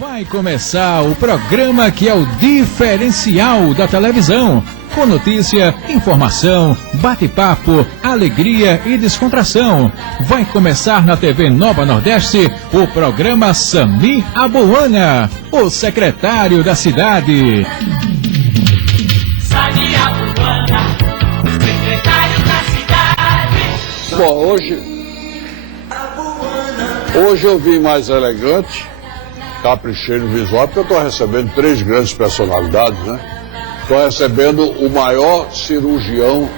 Vai começar o programa que é o diferencial da televisão. Com notícia, informação, bate-papo, alegria e descontração. Vai começar na TV Nova Nordeste o programa Samir Abuana, o secretário da cidade. Samir Abuana, secretário da cidade. Bom, hoje eu vim mais elegante, caprichei no visual, porque eu estou recebendo 3 grandes personalidades, né? Estou recebendo o maior cirurgião,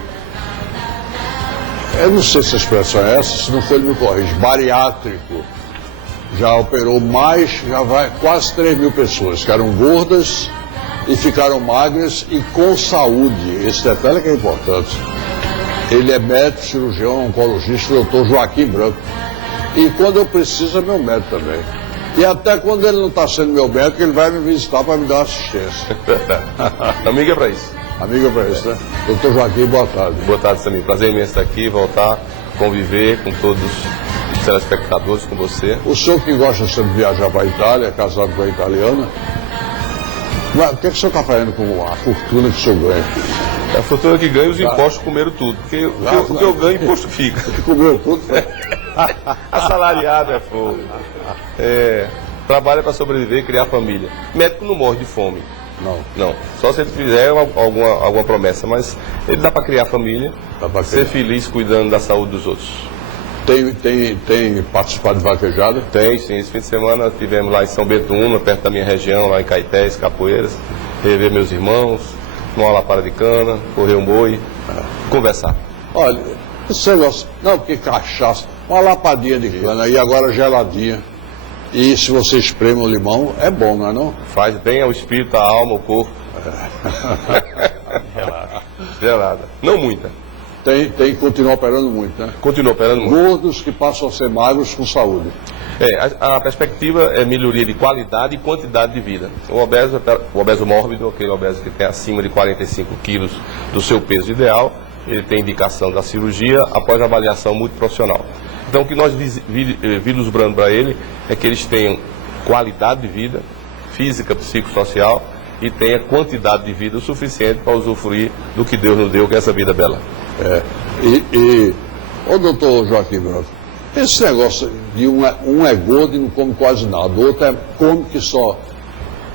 eu não sei se a expressão é essa, se não for ele me corrige, bariátrico. Já operou mais, já vai quase 3 mil pessoas que eram gordas e ficaram magras e com saúde. Esse detalhe que é importante. Ele é médico, cirurgião, oncologista, doutor Joaquim Branco. E quando eu preciso, é meu médico também. E até quando ele não está sendo meu médico, ele vai me visitar para me dar assistência. Amiga para isso. Amiga para isso, né? Doutor Joaquim, boa tarde. Boa tarde, Samir. Prazer imenso estar aqui, voltar, conviver com todos os telespectadores, com você. O senhor que gosta sempre de viajar para a Itália, é casado com a italiana, mas o que o senhor está fazendo com a fortuna que o senhor ganha? É a fortuna que ganha, os impostos comeram tudo. Porque o que eu ganho, imposto fica. Comeu tudo, foi? Assalariado é fogo. Trabalha para sobreviver e criar família. Médico não morre de fome. Não. Só se ele fizer alguma promessa. Mas ele dá para criar família, ser feliz cuidando da saúde dos outros. Tem participado de vaquejada? Tem, sim. Esse fim de semana tivemos lá em São Bento Una, perto da minha região, lá em Caetés, Capoeiras, rever meus irmãos, uma lapada de cana, correr um boi, conversar. Olha, esse negócio, não, porque cachaça, uma lapadinha de cana e agora geladinha. E se você espreme o limão, é bom, não é não? Faz bem ao espírito, à alma, ao corpo. Gelada. Não muita. Tem que continuar operando muito, né? Continua operando muito. Gordos que passam a ser magros com saúde. A perspectiva é melhoria de qualidade e quantidade de vida. O obeso mórbido, aquele obeso que tem acima de 45 quilos do seu peso ideal, ele tem indicação da cirurgia após avaliação muito profissional. Então, o que nós vislumbramos para ele é que eles tenham qualidade de vida, física, psicossocial, e tenha quantidade de vida o suficiente para usufruir do que Deus nos deu, que é essa vida bela. Ô doutor Joaquim Branco, esse negócio de um é gordo e não come quase nada, o outro come que só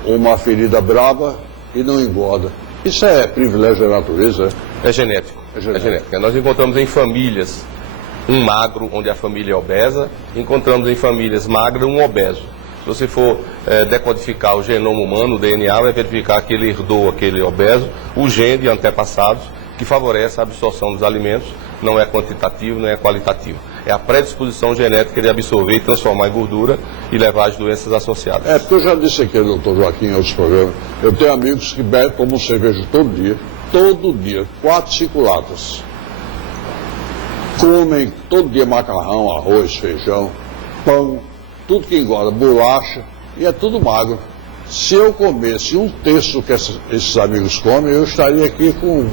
uma ferida brava e não engorda. Isso é privilégio da natureza? É genético. Nós encontramos em famílias um magro, onde a família é obesa, encontramos em famílias magras um obeso. Se você for decodificar o genoma humano, o DNA, vai verificar que ele herdou aquele obeso, o gene de antepassados, que favorece a absorção dos alimentos, não é quantitativo, não é qualitativo. É a predisposição genética de absorver e transformar em gordura e levar às doenças associadas. Porque eu já disse aqui, doutor Joaquim, em outros programas, eu tenho amigos que tomam cerveja todo dia, 4, 5 latas. Comem todo dia macarrão, arroz, feijão, pão, tudo que engorda, bolacha, e é tudo magro. Se eu comesse 1/3 do que esses amigos comem, eu estaria aqui com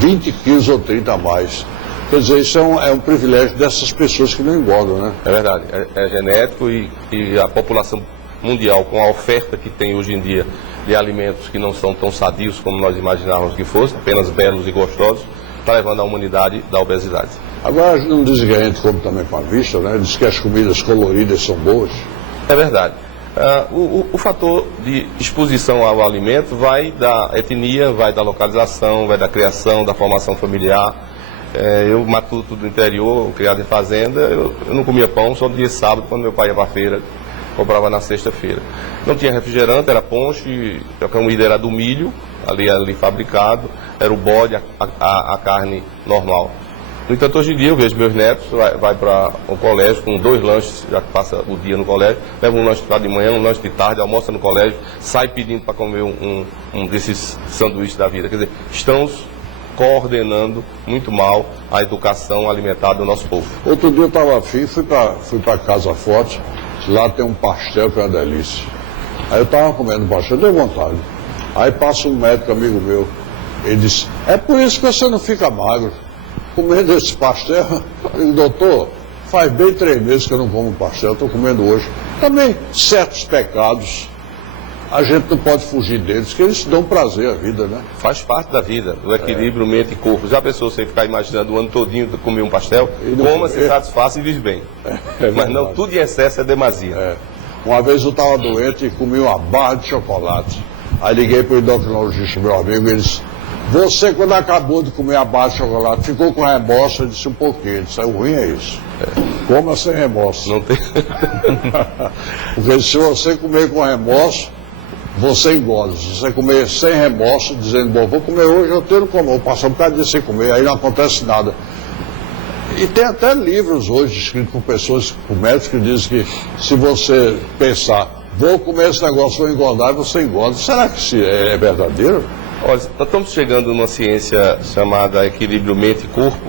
20 quilos ou 30 a mais. Quer dizer, isso é um privilégio dessas pessoas que não engordam, né? É verdade, é genético e a população mundial, com a oferta que tem hoje em dia de alimentos que não são tão sadios como nós imaginávamos que fossem, apenas belos e gostosos, está levando a humanidade da obesidade. Agora não dizem que a gente come também com a vista, né? Diz que as comidas coloridas são boas. É verdade. O fator de exposição ao alimento vai da etnia, vai da localização, vai da criação, da formação familiar. Eu, matuto do interior, criado em fazenda, eu não comia pão só no dia sábado, quando meu pai ia para a feira, comprava na sexta-feira. Não tinha refrigerante, era ponche, a comida era do milho, ali fabricado, era o bode, a carne normal. No entanto, hoje em dia eu vejo meus netos, vai para o colégio com 2 lanches, já que passa o dia no colégio, leva um lanche de manhã, um lanche de tarde, almoça no colégio, sai pedindo para comer um desses sanduíches da vida. Quer dizer, estamos coordenando muito mal a educação alimentar do nosso povo. Outro dia eu estava afim, fui para Casa Forte, lá tem um pastel que é uma delícia. Aí eu estava comendo pastel, deu vontade. Aí passa um médico amigo meu, ele disse, é por isso que você não fica magro. Comendo esse pastel, eu digo, doutor, Faz bem 3 meses que eu não como pastel, estou comendo hoje. Também certos pecados, a gente não pode fugir deles, porque eles dão prazer à vida, né? Faz parte da vida, do equilíbrio mente e corpo. Já pensou você ficar imaginando o ano todinho comer um pastel? Coma, se satisfaça e vive bem. Mas não, tudo em excesso é demasia. Uma vez eu estava doente e comi uma barra de chocolate. Aí liguei para o endocrinologista, meu amigo, e ele disse: você, quando acabou de comer a barra de chocolate, ficou com remorso? Eu disse: um pouquinho. Ele disse: o ruim é isso. Coma sem remorso. Não tem... Porque se você comer com remorso, você engorda. Se você comer sem remorso, dizendo: bom, vou comer hoje, eu tenho como, vou passar um bocado de dia sem comer, aí não acontece nada. E tem até livros hoje escritos por pessoas, por médicos, que dizem que se você pensar, vou comer esse negócio, vou engordar, você engorda. Será que isso é verdadeiro? Olha, nós estamos chegando numa ciência chamada equilíbrio mente e corpo,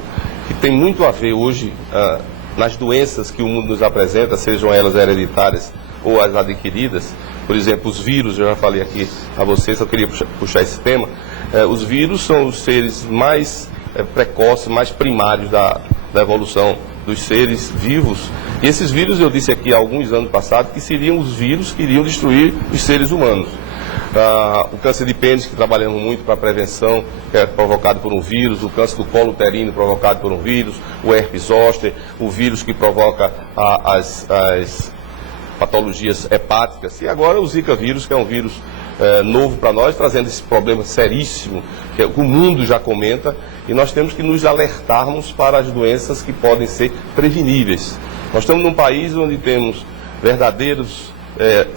que tem muito a ver hoje nas doenças que o mundo nos apresenta, sejam elas hereditárias ou as adquiridas. Por exemplo, os vírus, eu já falei aqui a vocês, só queria puxar esse tema. Os vírus são os seres mais precoces, mais primários da evolução dos seres vivos. E esses vírus, eu disse aqui há alguns anos passados, que seriam os vírus que iriam destruir os seres humanos. O câncer de pênis, que trabalhamos muito para a prevenção, que é provocado por um vírus, o câncer do colo uterino provocado por um vírus, o herpes zoster, o vírus que provoca as patologias hepáticas, e agora o Zika vírus, que é um vírus novo para nós, trazendo esse problema seríssimo que o mundo já comenta, e nós temos que nos alertarmos para as doenças que podem ser preveníveis. Nós estamos num país onde temos verdadeiros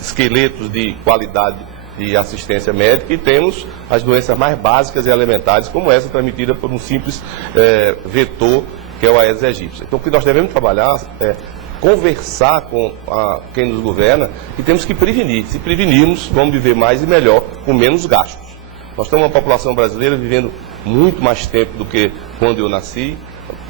esqueletos de qualidade de assistência médica e temos as doenças mais básicas e elementares, como essa transmitida por um simples vetor, que é o Aedes aegypti. Então, o que nós devemos trabalhar é conversar com quem nos governa, e temos que prevenir. Se prevenirmos, vamos viver mais e melhor, com menos gastos. Nós temos uma população brasileira vivendo muito mais tempo do que quando eu nasci,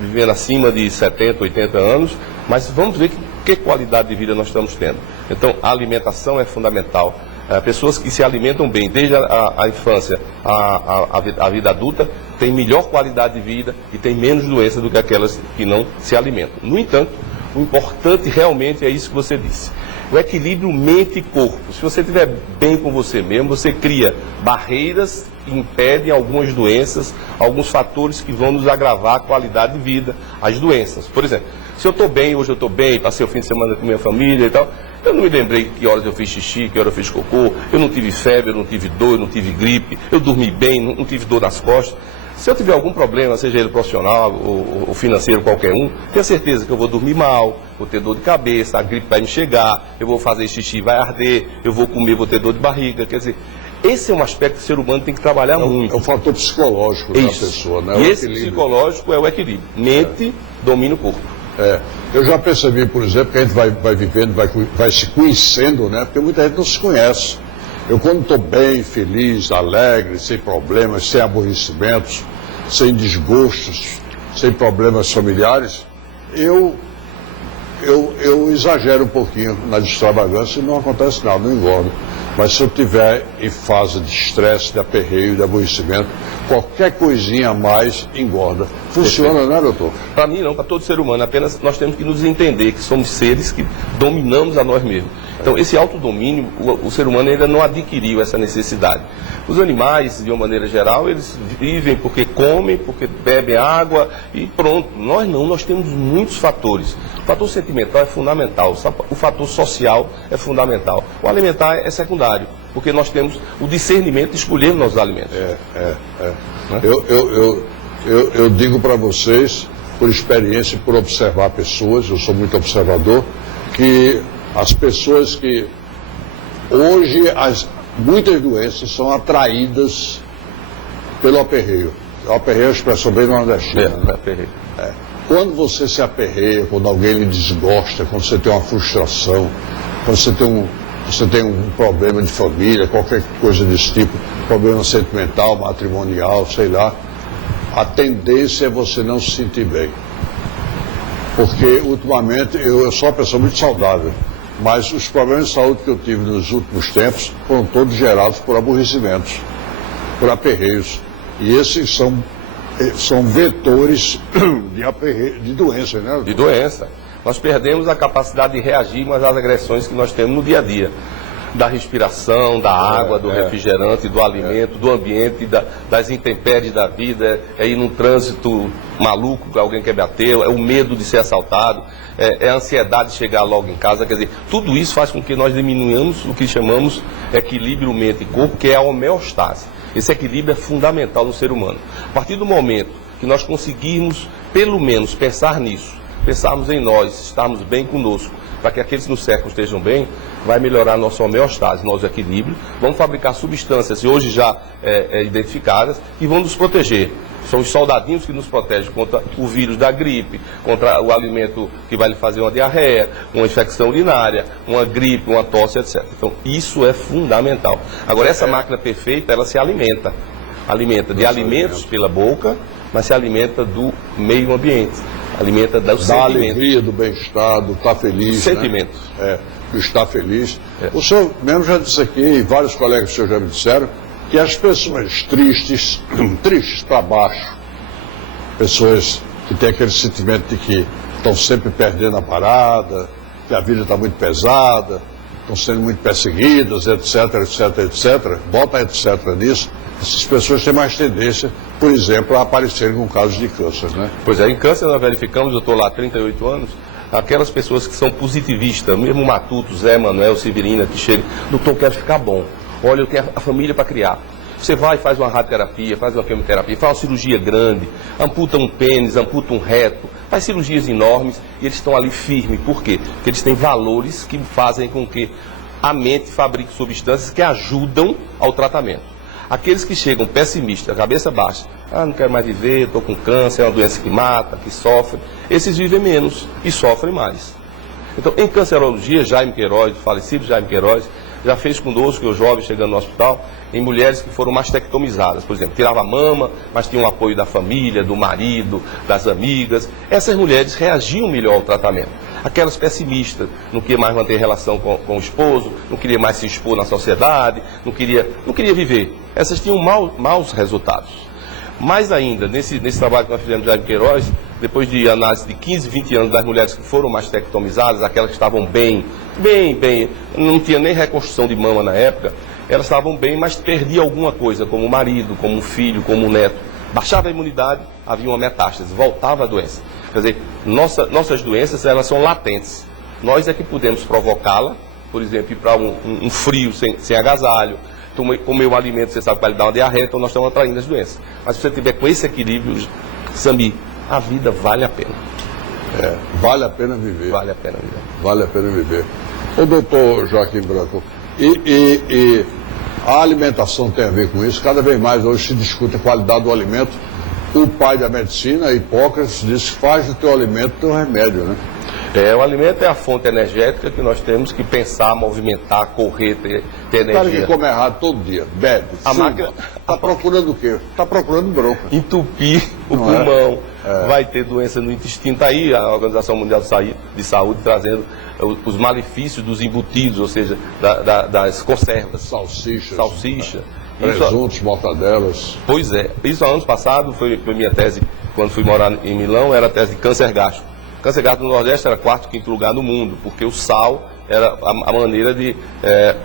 vivendo acima de 70, 80 anos, mas vamos ver que qualidade de vida nós estamos tendo. Então, a alimentação é fundamental. Pessoas que se alimentam bem desde a infância à vida adulta têm melhor qualidade de vida e têm menos doença do que aquelas que não se alimentam. No entanto, o importante realmente é isso que você disse. O equilíbrio mente e corpo. Se você estiver bem com você mesmo, você cria barreiras que impedem algumas doenças, alguns fatores que vão nos agravar a qualidade de vida, as doenças. Por exemplo, se eu estou bem, hoje eu estou bem, passei o fim de semana com minha família e tal, eu não me lembrei que horas eu fiz xixi, que horas eu fiz cocô, eu não tive febre, eu não tive dor, eu não tive gripe, eu dormi bem, não tive dor nas costas. Se eu tiver algum problema, seja ele profissional ou financeiro, qualquer um, tenha certeza que eu vou dormir mal, vou ter dor de cabeça, a gripe vai me chegar, eu vou fazer xixi, vai arder, eu vou comer, vou ter dor de barriga. Quer dizer, esse é um aspecto que o ser humano tem que trabalhar muito. É o fator psicológico da pessoa, né? E esse psicológico é o equilíbrio. Mente domina o corpo. Eu já percebi, por exemplo, que a gente vai vivendo, vai se conhecendo, né? Porque muita gente não se conhece. Eu, quando estou bem, feliz, alegre, sem problemas, sem aborrecimentos, sem desgostos, sem problemas familiares, eu exagero um pouquinho na extravagância e não acontece nada, não engordo. Mas se eu estiver em fase de estresse, de aperreio, de aborrecimento, qualquer coisinha a mais engorda. Funciona, né, doutor? Para mim não, para todo ser humano. Apenas nós temos que nos entender que somos seres que dominamos a nós mesmos. Então, esse autodomínio, o ser humano ainda não adquiriu essa necessidade. Os animais, de uma maneira geral, eles vivem porque comem, porque bebem água e pronto. Nós não, nós temos muitos fatores. O fator sentimental é fundamental, o fator social é fundamental. O alimentar é secundário, porque nós temos o discernimento de escolher nossos alimentos. Né? Eu digo para vocês, por experiência e por observar pessoas, eu sou muito observador, que as pessoas que hoje, muitas doenças são atraídas pelo aperreio. O aperreio é uma expressão bem nordestina. Aperreio. Quando você se aperreia, quando alguém lhe desgosta, quando você tem uma frustração, quando você tem um problema de família, qualquer coisa desse tipo, problema sentimental, matrimonial, sei lá, a tendência é você não se sentir bem. Porque, ultimamente, eu sou uma pessoa muito saudável, mas os problemas de saúde que eu tive nos últimos tempos foram todos gerados por aborrecimentos, por aperreios. E esses são vetores de doença, né? De doença. Nós perdemos a capacidade de reagir às agressões que nós temos no dia a dia. Da respiração, da água, do refrigerante, do alimento, do ambiente, das intempéries da vida, é ir num trânsito maluco que alguém quer bater, é o medo de ser assaltado, é a ansiedade de chegar logo em casa. Quer dizer, tudo isso faz com que nós diminuamos o que chamamos equilíbrio mente e corpo, que é a homeostase. Esse equilíbrio é fundamental no ser humano. A partir do momento que nós conseguirmos, pelo menos, pensar nisso, pensarmos em nós, estarmos bem conosco, para que aqueles que nos cercam estejam bem, vai melhorar a nossa homeostase, nosso equilíbrio. Vamos fabricar substâncias hoje já identificadas que vão nos proteger. São os soldadinhos que nos protegem contra o vírus da gripe, contra o alimento que vai lhe fazer uma diarreia, uma infecção urinária, uma gripe, uma tosse, etc. Então, isso é fundamental. Agora, essa máquina perfeita, ela se alimenta. Alimenta de alimentos pela boca, mas se alimenta do meio ambiente. Alimenta do sentimento. Da alegria, do bem-estar, do estar feliz. Sentimentos. Né? Do estar feliz. O senhor mesmo já disse aqui, e vários colegas do senhor já me disseram, que as pessoas tristes para baixo, pessoas que têm aquele sentimento de que estão sempre perdendo a parada, que a vida está muito pesada, estão sendo muito perseguidas, etc, etc, etc, bota etc nisso, essas pessoas têm mais tendência, por exemplo, a aparecerem com casos de câncer, né? Pois é, em câncer nós verificamos, eu estou lá há 38 anos, aquelas pessoas que são positivistas, mesmo o Matuto, Zé Manuel, Severina, que chegam, doutor, eu quero ficar bom, olha, eu tenho a família para criar. Você vai, faz uma radioterapia, faz uma quimioterapia, faz uma cirurgia grande, amputa um pênis, amputa um reto, faz cirurgias enormes e eles estão ali firmes. Por quê? Porque eles têm valores que fazem com que a mente fabrique substâncias que ajudam ao tratamento. Aqueles que chegam pessimistas, cabeça baixa, não quero mais viver, estou com câncer, é uma doença que mata, que sofre, esses vivem menos e sofrem mais. Então, em cancerologia, Jaime Queiroz, o falecido Jaime Queiroz, já fez conosco, os jovens chegando no hospital, em mulheres que foram mastectomizadas, por exemplo, tirava a mama, mas tinha o apoio da família, do marido, das amigas. Essas mulheres reagiam melhor ao tratamento. Aquelas pessimistas, não queria mais manter relação com o esposo, não queria mais se expor na sociedade, não queria viver. Essas tinham maus resultados. Mais ainda, nesse trabalho que nós fizemos de Jaime Queiroz, depois de análise de 15, 20 anos das mulheres que foram mastectomizadas, aquelas que estavam bem, não tinha nem reconstrução de mama na época, elas estavam bem, mas perdia alguma coisa, como o marido, como um filho, como um neto. Baixava a imunidade, havia uma metástase, voltava a doença. Quer dizer, nossas doenças, elas são latentes. Nós é que podemos provocá-la, por exemplo, ir para um frio sem agasalho, comer um alimento, você sabe que vai lhe dar uma diarreia, então nós estamos atraindo as doenças. Mas se você tiver com esse equilíbrio, Samir, a vida vale a pena. Vale a pena viver. Vale a pena viver. Vale a pena viver. O doutor Joaquim Branco, e a alimentação tem a ver com isso? Cada vez mais hoje se discute a qualidade do alimento. O pai da medicina, Hipócrates, diz que faz do teu alimento teu remédio, né? O alimento é a fonte energética que nós temos que pensar, movimentar, correr, ter energia. O cara que come errado todo dia, bebe, fuma, está procurando o quê? Está procurando bronca. Entupir o pulmão, vai ter doença no intestino. Está aí a Organização Mundial de Saúde trazendo os malefícios dos embutidos, ou seja, das conservas. Salsicha. Presuntos, mortadelas. Pois é. Isso, anos passados, foi minha tese, quando fui morar em Milão, era a tese de câncer gástrico. Câncer gástrico no Nordeste era 4º, 5º lugar no mundo, porque o sal era a maneira de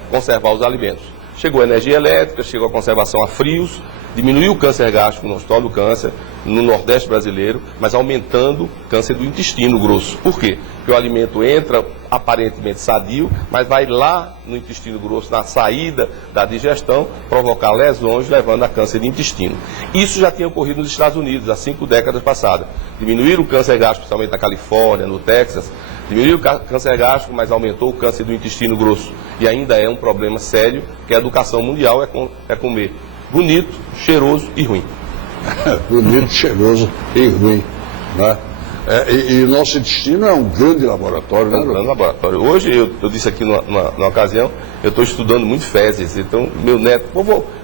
conservar os alimentos. Chegou a energia elétrica, chegou a conservação a frios, diminuiu o câncer gástrico no Hospital do Câncer, no Nordeste brasileiro, mas aumentando o câncer do intestino grosso. Por quê? Porque o alimento entra aparentemente sadio, mas vai lá no intestino grosso, na saída da digestão, provocar lesões, levando a câncer de intestino. Isso já tinha ocorrido nos Estados Unidos, há 5 décadas passadas. Diminuíram o câncer gástrico, principalmente na Califórnia, no Texas, diminuiu o câncer gástrico, mas aumentou o câncer do intestino grosso. E ainda é um problema sério, que a educação mundial é comer bonito, cheiroso e ruim. Bonito, cheiroso e ruim, né? E nosso intestino é um grande laboratório, né? É um grande laboratório. Hoje, eu disse aqui numa ocasião, eu estou estudando muito fezes. Então, meu neto,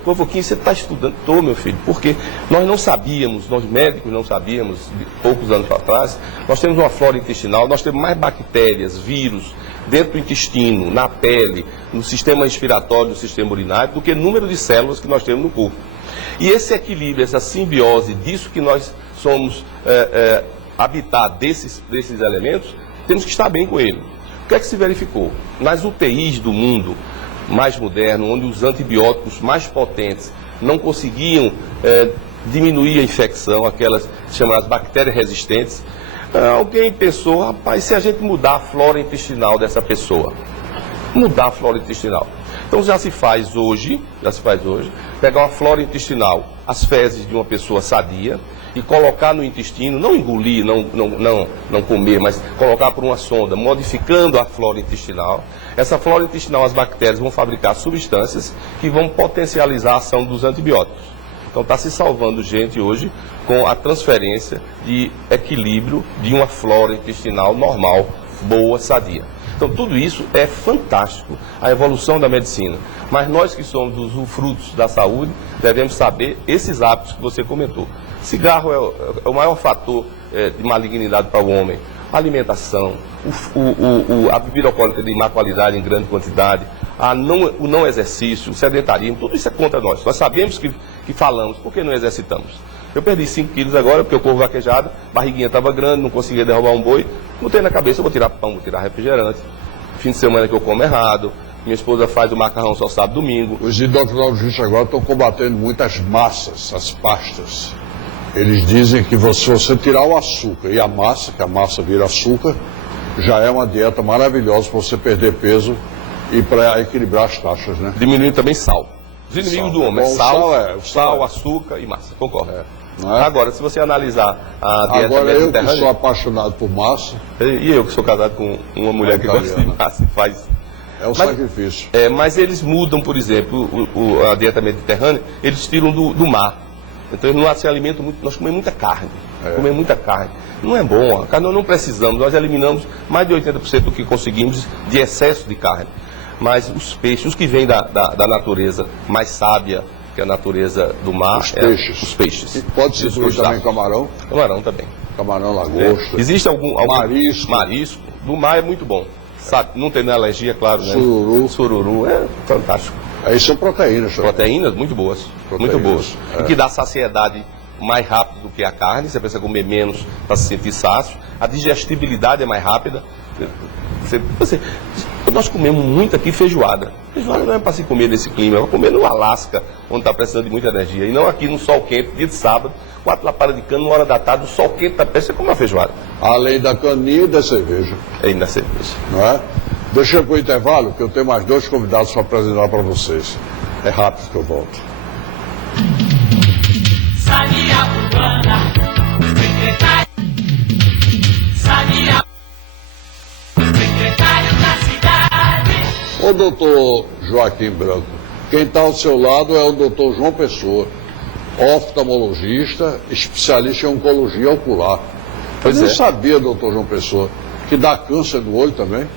vovoquinho, você está estudando? Estou, meu filho. Porque nós não sabíamos, nós médicos não sabíamos, poucos anos atrás, nós temos uma flora intestinal, nós temos mais bactérias, vírus, dentro do intestino, na pele, no sistema respiratório, no sistema urinário, do que o número de células que nós temos no corpo. E esse equilíbrio, essa simbiose disso que nós somos habitar desses elementos, temos que estar bem com ele. O que é que se verificou? Nas UTIs do mundo mais moderno, onde os antibióticos mais potentes não conseguiam diminuir a infecção, aquelas chamadas bactérias resistentes, alguém pensou, rapaz, se a gente mudar a flora intestinal dessa pessoa, mudar a flora intestinal. Então já se faz hoje, pegar uma flora intestinal, as fezes de uma pessoa sadia, e colocar no intestino, não engolir, não comer, mas colocar por uma sonda, modificando a flora intestinal. Essa flora intestinal, as bactérias vão fabricar substâncias que vão potencializar a ação dos antibióticos. Então está se salvando gente hoje com a transferência de equilíbrio de uma flora intestinal normal, boa, sadia. Então tudo isso é fantástico, a evolução da medicina. Mas nós que somos os usufrutos da saúde, devemos saber esses hábitos que você comentou. Cigarro é o maior fator de malignidade para o homem. A alimentação, a bebida alcoólica de má qualidade em grande quantidade, o não exercício, o sedentarismo, tudo isso é contra nós. Nós sabemos que falamos, por que não exercitamos? Eu perdi 5 quilos agora, porque o corpo vaquejado, barriguinha estava grande, não conseguia derrubar um boi. Botei na cabeça, eu vou tirar pão, vou tirar refrigerante. Fim de semana que eu como errado. Minha esposa faz o macarrão só sábado e domingo. Os endocrinologistas agora estão combatendo muitas massas, as pastas. Eles dizem que se você tirar o açúcar e a massa, que a massa vira açúcar, já é uma dieta maravilhosa para você perder peso e para equilibrar as taxas, né? Diminuindo também sal. Os inimigos do homem é sal, é. açúcar e massa. Concordo. Não é? Agora, se você analisar a dieta agora eu que mediterrânea... sou apaixonado por massa... E eu que sou casado com uma mulher que gosta de massa e faz... É um sacrifício. Mas eles mudam, por exemplo, a dieta mediterrânea, eles tiram do mar. Então eles não se alimentam muito, nós comemos muita carne. Comemos muita carne. Não é bom, a carne nós não precisamos, nós eliminamos mais de 80% do que conseguimos de excesso de carne. Mas os peixes, os que vêm da natureza mais sábia, que é a natureza do mar, os peixes. E pode se incluir também camarão? Camarão também. Camarão, lagosta. Existe algum marisco. Do mar é muito bom. Sabe, não tem alergia, claro, né? Sururu é fantástico. Aí são proteínas. Proteínas muito boas. Muito boas. É. E que dá saciedade mais rápido do que a carne. Você precisa comer menos para se sentir sácio. A digestibilidade é mais rápida. Nós comemos muito aqui feijoada. Feijoada não é para se comer nesse clima, é para comer no Alasca, onde está precisando de muita energia. E não aqui no sol quente, dia de sábado, 4 lapadas de cana, 1 hora da tarde, o sol quente da peste, você come uma feijoada. Além da caninha e da cerveja. Além da cerveja. Não é? Deixa eu ir para o intervalo, que eu tenho mais 2 convidados para apresentar para vocês. É rápido que eu volto. Sadia Urbana, secretário. Sadia, secretário da cidade. Ô doutor Joaquim Branco, quem está ao seu lado é o doutor João Pessoa, oftalmologista, especialista em oncologia ocular. Eu nem sabia, doutor João Pessoa, que dá câncer no olho também.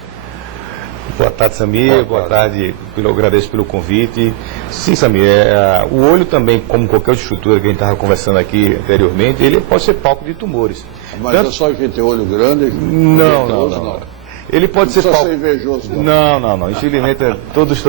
Boa tarde, Samir. Boa tarde. Eu agradeço pelo convite. Sim, Samir, o olho também, como qualquer outra estrutura que a gente estava conversando aqui anteriormente, ele pode ser palco de tumores. Mas é só quem tem olho grande? Não. Ele pode ser palco... invejoso, não. Infelizmente, todos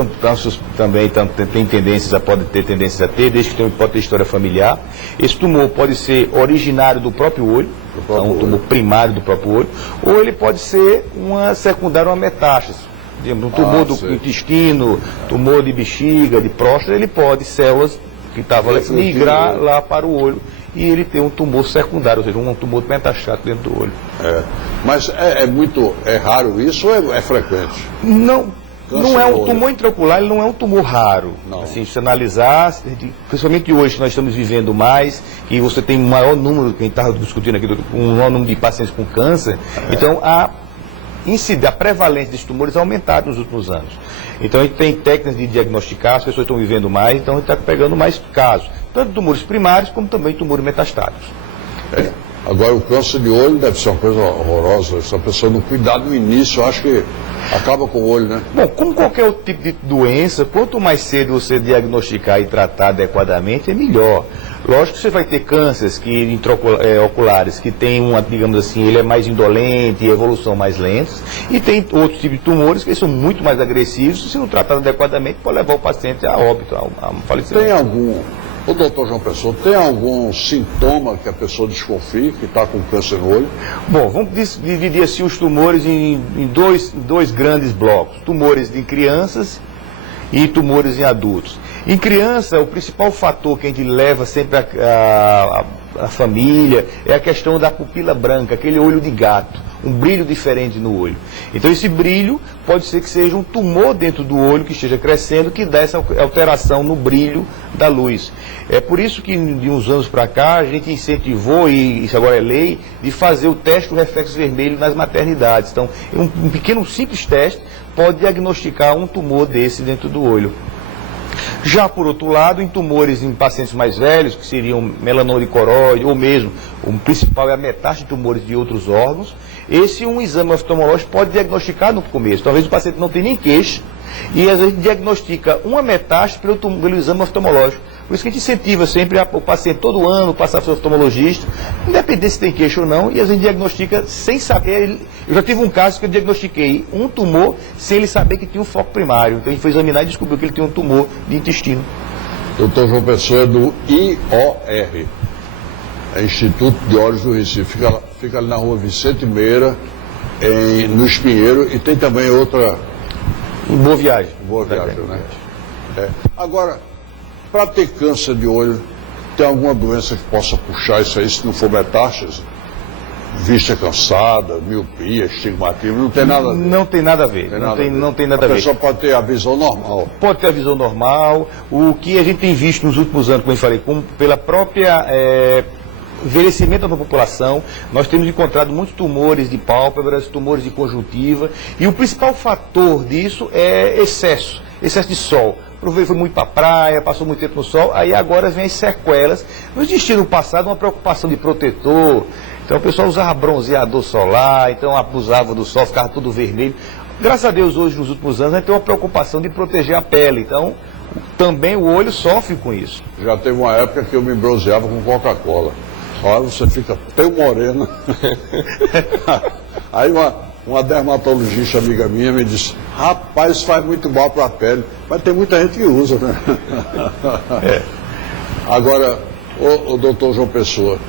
também têm tendências podem ter tendências a ter, desde que pode ter história familiar. Esse tumor pode ser originário do próprio olho, um tumor primário do próprio olho, ou ele pode ser uma secundária, uma metástase. Um tumor do intestino, tumor de bexiga, de próstata, ele pode, células que estavam migrar lá para o olho e ele tem um tumor secundário, ou seja, um tumor metastático dentro do olho. Mas é raro isso ou é frequente? Não é um tumor intraocular, ele não é um tumor raro. Não. Assim, se analisar, principalmente hoje nós estamos vivendo mais, e você tem um maior número, que a gente estava discutindo aqui, um maior número de pacientes com câncer, então a prevalência desses tumores é aumentada nos últimos anos. Então a gente tem técnicas de diagnosticar, as pessoas estão vivendo mais, então a gente está pegando mais casos, tanto tumores primários como também tumores metastáticos. Agora o câncer de olho deve ser uma coisa horrorosa, se a pessoa não cuidar no início, eu acho que acaba com o olho, né? Bom, como qualquer outro tipo de doença, quanto mais cedo você diagnosticar e tratar adequadamente, é melhor. Lógico que você vai ter cânceres oculares que tem digamos assim, ele é mais indolente, evolução mais lenta, e tem outros tipos de tumores que são muito mais agressivos, se não tratado adequadamente, pode levar o paciente a óbito, a falecimento. Tem algum O doutor João Pessoa, tem algum sintoma que a pessoa desconfie que está com câncer no olho? Bom, vamos dividir assim os tumores em dois grandes blocos. Tumores em crianças e tumores em adultos. Em criança, o principal fator que a gente leva sempre a família é a questão da pupila branca, aquele olho de gato, um brilho diferente no olho. Então esse brilho pode ser que seja um tumor dentro do olho que esteja crescendo, que dá essa alteração no brilho da luz. É por isso que de uns anos para cá a gente incentivou, e isso agora é lei, de fazer o teste do reflexo vermelho nas maternidades. Então um pequeno simples teste pode diagnosticar um tumor desse dentro do olho. Já por outro lado, em tumores em pacientes mais velhos, que seriam melanoma de coroide, ou mesmo, o principal é a metástase de tumores de outros órgãos, um exame oftalmológico pode diagnosticar no começo. Talvez o paciente não tenha nem queixa, e às vezes diagnostica uma metástase pelo exame oftalmológico. Por isso que a gente incentiva sempre o paciente todo ano passar para o seu oftalmologista, independente se tem queixa ou não, e às vezes diagnostica sem saber. Eu já tive um caso que eu diagnostiquei um tumor sem ele saber que tinha um foco primário. Então a gente foi examinar e descobriu que ele tinha um tumor de intestino. Doutor João Pessoa é do IOR, é Instituto de Olhos do Recife, fica ali na rua Vicente Meira, no Espinheiro, e tem também outra... Em Boa Viagem. Boa Viagem, né? Agora, para ter câncer de olho, tem alguma doença que possa puxar isso aí, se não for metástase? Vista cansada, miopia, estigmatismo, não tem nada a ver. Não tem nada a ver. Não tem nada a ver. A pessoa pode ter a visão normal. Pode ter a visão normal. O que a gente tem visto nos últimos anos, como eu falei, pela própria envelhecimento da população, nós temos encontrado muitos tumores de pálpebras, tumores de conjuntiva, e o principal fator disso é excesso de sol. Foi muito para a praia, passou muito tempo no sol, aí agora vem as sequelas. Não existia no passado uma preocupação de protetor, então o pessoal usava bronzeador solar, então abusava do sol, ficava tudo vermelho. Graças a Deus, hoje, nos últimos anos, a gente tem uma preocupação de proteger a pele, então também o olho sofre com isso. Já teve uma época que eu me bronzeava com Coca-Cola. Olha, você fica tão moreno. Aí uma dermatologista amiga minha me disse, rapaz, isso faz muito mal para a pele, mas tem muita gente que usa, né? Agora, o doutor João Pessoa,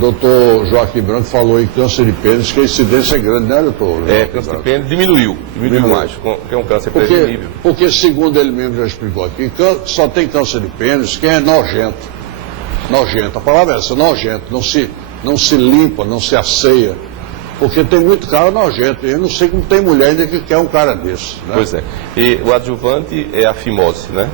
doutor Joaquim Branco falou em câncer de pênis, que a incidência é grande, né, doutor? Câncer de pênis diminuiu mais, porque é um câncer prevenível. Porque, segundo ele mesmo já explicou aqui, só tem câncer de pênis quem é nojento. Nojento, a palavra é essa, nojento, não se limpa, não se asseia, porque tem muito cara nojento, e eu não sei como tem mulher ainda que quer um cara desse, né? Pois é, e o adjuvante é a fimose, né?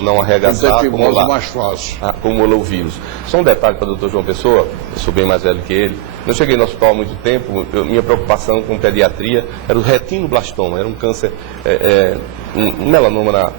Não arregaçar mais fácil. Como o vírus. Só um detalhe para o doutor João Pessoa, eu sou bem mais velho que ele, eu cheguei no hospital há muito tempo, minha preocupação com pediatria era o retinoblastoma, era um câncer, um melanoma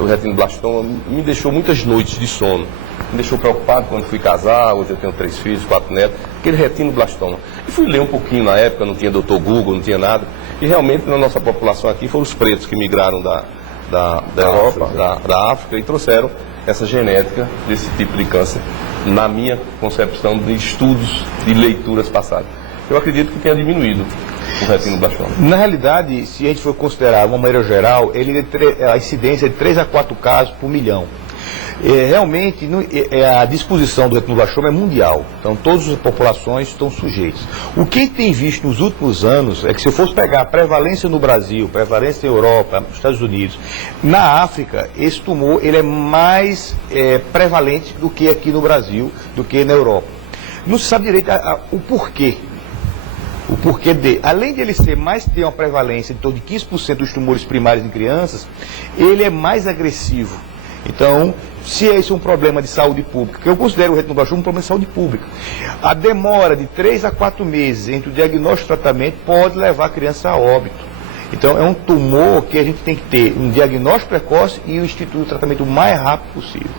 o retinoblastoma me deixou muitas noites de sono, me deixou preocupado quando fui casar, hoje eu tenho 3 filhos, 4 netos, aquele retinoblastoma. E fui ler um pouquinho na época, não tinha doutor Google, não tinha nada, e realmente na nossa população aqui foram os pretos que migraram da Europa, da África, e trouxeram essa genética desse tipo de câncer, na minha concepção de estudos, de leituras passadas. Eu acredito que tenha diminuído o retinoblastoma. Na realidade, se a gente for considerar uma maneira geral, a incidência é de 3 a 4 casos por milhão. Realmente, a disposição do retinoblastoma é mundial, então todas as populações estão sujeitas. O que tem visto nos últimos anos é que, se eu fosse pegar a prevalência no Brasil, prevalência na Europa, nos Estados Unidos, na África, esse tumor ele é mais prevalente do que aqui no Brasil, do que na Europa. Não se sabe direito o porquê. O porquê além de ele ter uma prevalência em torno de 15% dos tumores primários em crianças, ele é mais agressivo. Então, se esse é um problema de saúde pública, que eu considero o retinoblastoma um problema de saúde pública, a demora de 3 a 4 meses entre o diagnóstico e o tratamento pode levar a criança a óbito. Então, é um tumor que a gente tem que ter um diagnóstico precoce e instituir o tratamento o mais rápido possível.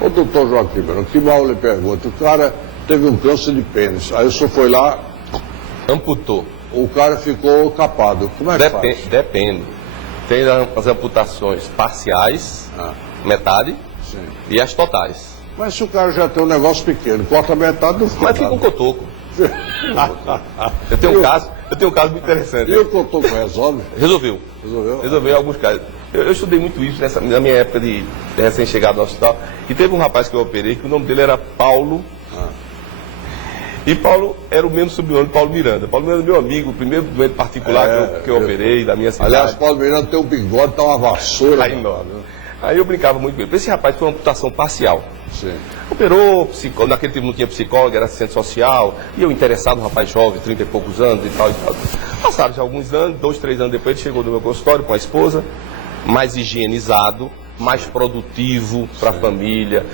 Ô, doutor Joaquim, que mal lhe pergunta, o cara teve um câncer de pênis, aí o senhor foi lá... Amputou. O cara ficou capado. Como é que faz? Depende. Tem as amputações parciais, metade, sim, e as totais. Mas se o cara já tem um negócio pequeno, corta metade, não fica. Mas fica um cotoco. Eu tenho um caso muito interessante. E o cotoco resolve? Resolveu em alguns casos. Eu estudei muito isso na minha época de recém-chegado no hospital. E teve um rapaz que eu operei, que o nome dele era Paulo. E Paulo era o mesmo sobrenome de Paulo Miranda. Paulo Miranda é meu amigo, o primeiro doente particular que eu operei da minha cidade. Aliás, Paulo Miranda tem um bigode, tá uma vassoura. Aí eu brincava muito com ele. Esse rapaz foi uma amputação parcial. Sim. Operou, naquele tempo não tinha psicólogo, era assistente social. E eu interessado, um rapaz jovem, 30 e poucos anos e tal e tal. Passaram já alguns anos, 2, 3 anos depois, ele chegou no meu consultório com a esposa, mais higienizado, mais produtivo para a família,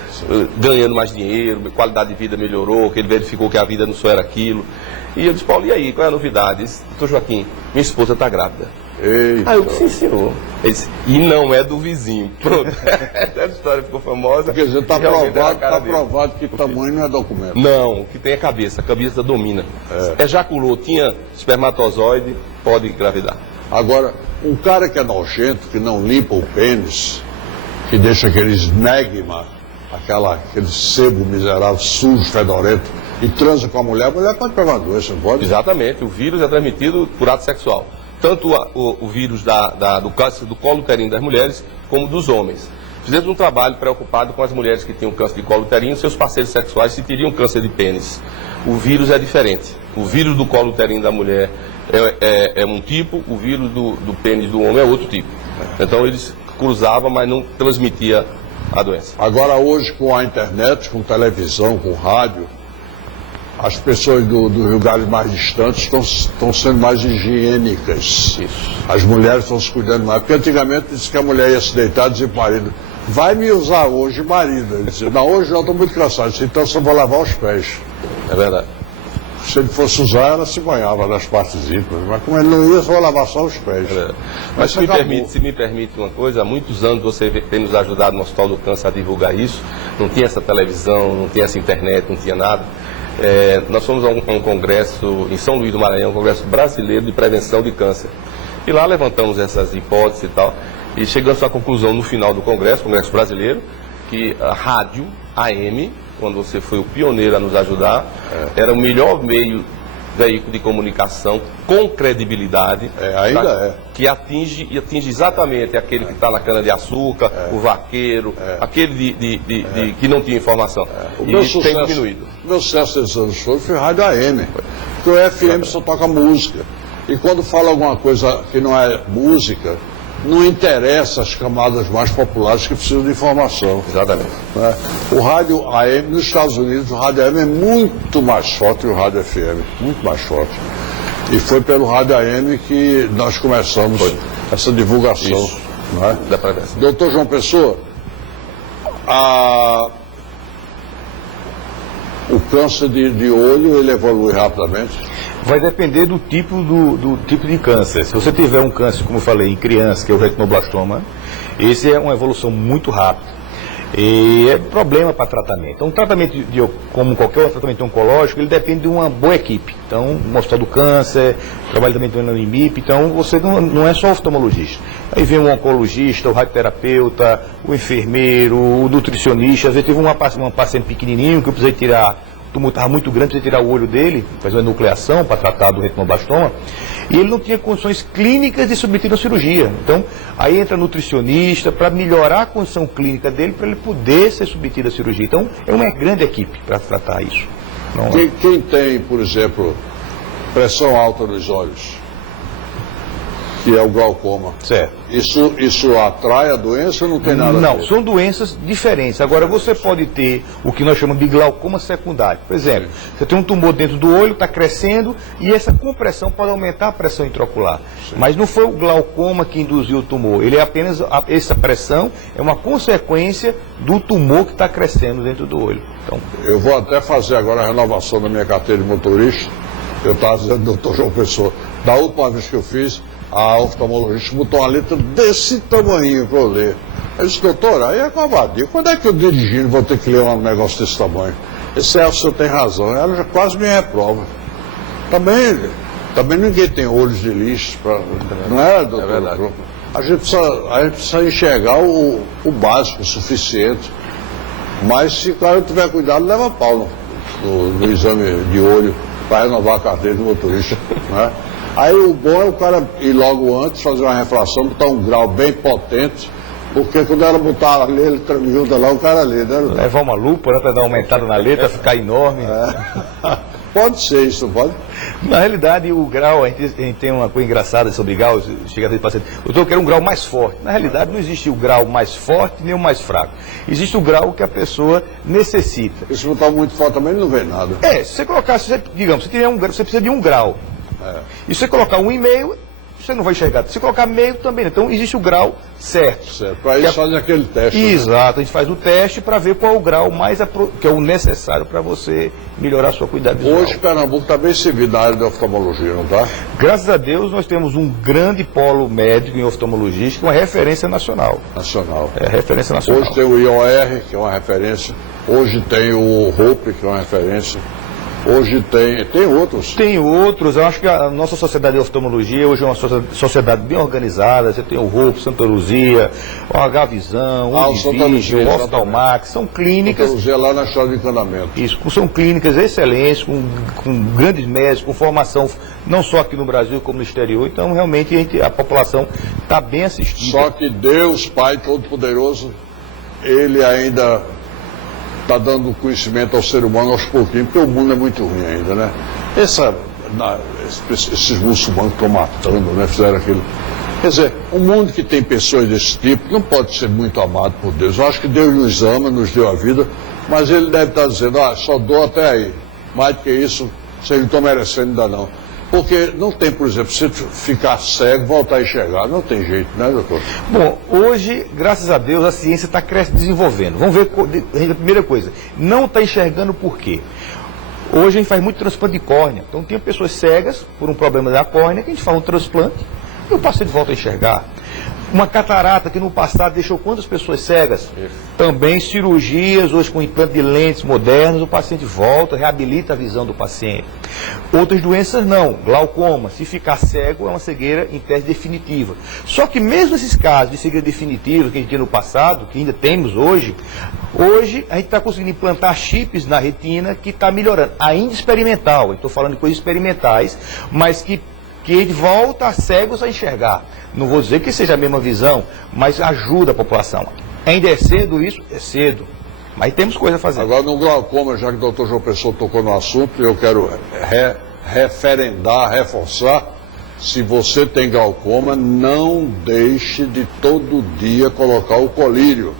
ganhando mais dinheiro, qualidade de vida melhorou, que ele verificou que a vida não só era aquilo. E eu disse, Paulo, e aí, qual é a novidade? Ele disse, doutor Joaquim, minha esposa está grávida. Eita. Aí eu disse, sim, senhor. Ele disse, e não é do vizinho. Pronto. Essa história ficou famosa. Quer dizer, está provado que tamanho não é documento. Não, o que tem é a cabeça domina. Ejaculou, tinha espermatozoide, pode engravidar. Agora, um cara que é nojento, que não limpa o pênis, que deixa aquele esmegma, aquele sebo miserável, sujo, fedorento, e transa com a mulher pode pegar uma doença, não pode? Exatamente, o vírus é transmitido por ato sexual. Tanto o vírus do câncer do colo uterino das mulheres, como dos homens. Fizemos um trabalho preocupado com as mulheres que tinham câncer de colo uterino, seus parceiros sexuais se teriam câncer de pênis. O vírus é diferente. O vírus do colo uterino da mulher é um tipo, o vírus do pênis do homem é outro tipo. Então eles cruzavam, mas não transmitia a doença. Agora hoje, com a internet, com televisão, com rádio, as pessoas dos lugares mais distantes estão sendo mais higiênicas. Isso. As mulheres estão se cuidando mais. Porque antigamente disse que a mulher ia se deitar e dizer para o marido, vai me usar hoje, marido. Ele disse, não, hoje não, estou muito cansado. Disse, então só vou lavar os pés. É verdade. Se ele fosse usar, ela se banhava nas partes íntimas. Mas como ele não ia, só vou lavar só os pés. Mas se me permite uma coisa, há muitos anos você tem nos ajudado no Hospital do Câncer a divulgar isso. Não tinha essa televisão, não tinha essa internet, não tinha nada. Nós fomos a um congresso em São Luís do Maranhão, um congresso brasileiro de prevenção de câncer. E lá levantamos essas hipóteses e tal, e chegamos à conclusão no final do congresso brasileiro, que a rádio AM, quando você foi o pioneiro a nos ajudar, era o melhor veículo de comunicação com credibilidade, que atinge exatamente aquele que está na cana-de-açúcar, o vaqueiro, aquele que não tinha informação. O meu sucesso, diminuído. O meu sucesso desses anos foi rádio AM, porque o FM só toca música. E quando fala alguma coisa que não é música, não interessa as camadas mais populares que precisam de informação. Exatamente. O rádio AM, nos Estados Unidos, o rádio AM é muito mais forte que o rádio FM, muito mais forte. E foi pelo rádio AM que nós começamos essa divulgação. Isso. Não é? Da prevenção. Doutor João Pessoa, o câncer de olho, ele evolui rapidamente? Vai depender do tipo de câncer. Se você tiver um câncer, como eu falei, em criança, que é o retinoblastoma, esse é uma evolução muito rápida. E é problema para tratamento. Então, o tratamento, como qualquer outro tratamento oncológico, ele depende de uma boa equipe. Então, o Hospital do Câncer, trabalho também no IMIP, então você não é só oftalmologista. Aí vem um oncologista, o radioterapeuta, o enfermeiro, o nutricionista. Às vezes teve uma paciente pequenininho que eu precisei tirar, o tumor estava muito grande, precisei tirar o olho dele, fazer uma nucleação para tratar do retinoblastoma, e ele não tinha condições clínicas de submeter a cirurgia. Então, aí entra nutricionista para melhorar a condição clínica dele, para ele poder ser submetido à cirurgia. Então, é uma grande equipe para tratar isso. Quem tem, por exemplo, pressão alta nos olhos, que é o glaucoma, certo. Isso atrai a doença ou não tem nada a ver? Não, são doenças diferentes. Agora, você pode ter o que nós chamamos de glaucoma secundário. Por exemplo, você tem um tumor dentro do olho, está crescendo, e essa compressão pode aumentar a pressão intraocular. Mas não foi o glaucoma que induziu o tumor. Ele é apenas, essa pressão é uma consequência do tumor que está crescendo dentro do olho. Então, eu vou até fazer agora a renovação da minha carteira de motorista. Eu estava dizendo, doutor João Pessoa, da última vez que eu fiz, a oftalmologista botou uma letra desse tamanho para eu ler. Eu disse, doutor, aí é covardia. Quando é que eu dirigindo vou ter que ler um negócio desse tamanho? Esse o senhor tem razão. Ela já quase me reprova. Também ninguém tem olhos de lixo. Não é, doutor? É verdade. A gente precisa enxergar o básico, o suficiente. Mas se o cara não tiver cuidado, leva pau no exame de olho para renovar a carteira de motorista. Né? Aí o bom é o cara ir logo antes, fazer uma refração, botar um grau bem potente, Porque quando ela botar a letra junta lá, o cara lê, né? Levar uma lupa, né, para dar uma aumentada na letra, ficar enorme. Pode ser isso, pode? Na realidade, o grau, a gente tem uma coisa engraçada sobre grau, chega a ter paciente, eu quero um grau mais forte. Na realidade, não existe o grau mais forte nem o mais fraco. Existe o grau que a pessoa necessita. E se botar muito forte também, ele não vê nada. Se você colocar, digamos, você precisa de 1 grau. E se você colocar 1,5, você não vai enxergar. Se colocar meio, também não. Então, existe o grau certo. Certo. Para isso, faz aquele teste. Exato. A gente faz o teste para ver qual é o grau que é o necessário para você melhorar a sua qualidade visual. Hoje, Pernambuco está bem servido na área de oftalmologia, não está? Graças a Deus, nós temos um grande polo médico em oftalmologia, que é uma referência nacional. Nacional. É referência nacional. Hoje tem o IOR, que é uma referência. Hoje tem o ROPE, que é uma referência. Hoje tem outros. Tem outros. Eu acho que a nossa sociedade de oftalmologia hoje é uma sociedade bem organizada. Você tem o ROPE, Santa Luzia, o H-Visão, o Univige, o Oftalmax. São clínicas... Santa Luzia lá na Estrada de Encanamento. Isso, são clínicas excelentes, com grandes médicos, com formação não só aqui no Brasil, como no exterior. Então, realmente, a população está bem assistida. Só que Deus, Pai Todo-Poderoso, Ele ainda está dando conhecimento ao ser humano aos pouquinhos, porque o mundo é muito ruim ainda, né? Esses muçulmanos que estão matando, né? Fizeram aquilo. Quer dizer, um mundo que tem pessoas desse tipo não pode ser muito amado por Deus. Eu acho que Deus nos ama, nos deu a vida, mas Ele deve estar dizendo, só dou até aí. Mais do que isso, vocês não estão merecendo ainda não. Porque não tem, por exemplo, você ficar cego, voltar a enxergar, não tem jeito, né, doutor? Bom, hoje, graças a Deus, a ciência está desenvolvendo. Vamos ver, a primeira coisa, não está enxergando por quê? Hoje a gente faz muito transplante de córnea. Então tem pessoas cegas por um problema da córnea, que a gente faz um transplante e o paciente volta a enxergar. Uma catarata que no passado deixou quantas pessoas cegas? Isso. Também cirurgias, hoje com implante de lentes modernas, o paciente volta, reabilita a visão do paciente. Outras doenças não, glaucoma, se ficar cego é uma cegueira em tese definitiva. Só que mesmo esses casos de cegueira definitiva que a gente tinha no passado, que ainda temos hoje a gente está conseguindo implantar chips na retina que está melhorando. Ainda experimental, estou falando de coisas experimentais, mas que ele volta a cegos a enxergar. Não vou dizer que seja a mesma visão, mas ajuda a população. Ainda é cedo isso? É cedo. Mas temos coisa a fazer. Agora, no glaucoma, já que o doutor João Pessoa tocou no assunto, eu quero reforçar, se você tem glaucoma, não deixe de todo dia colocar o colírio,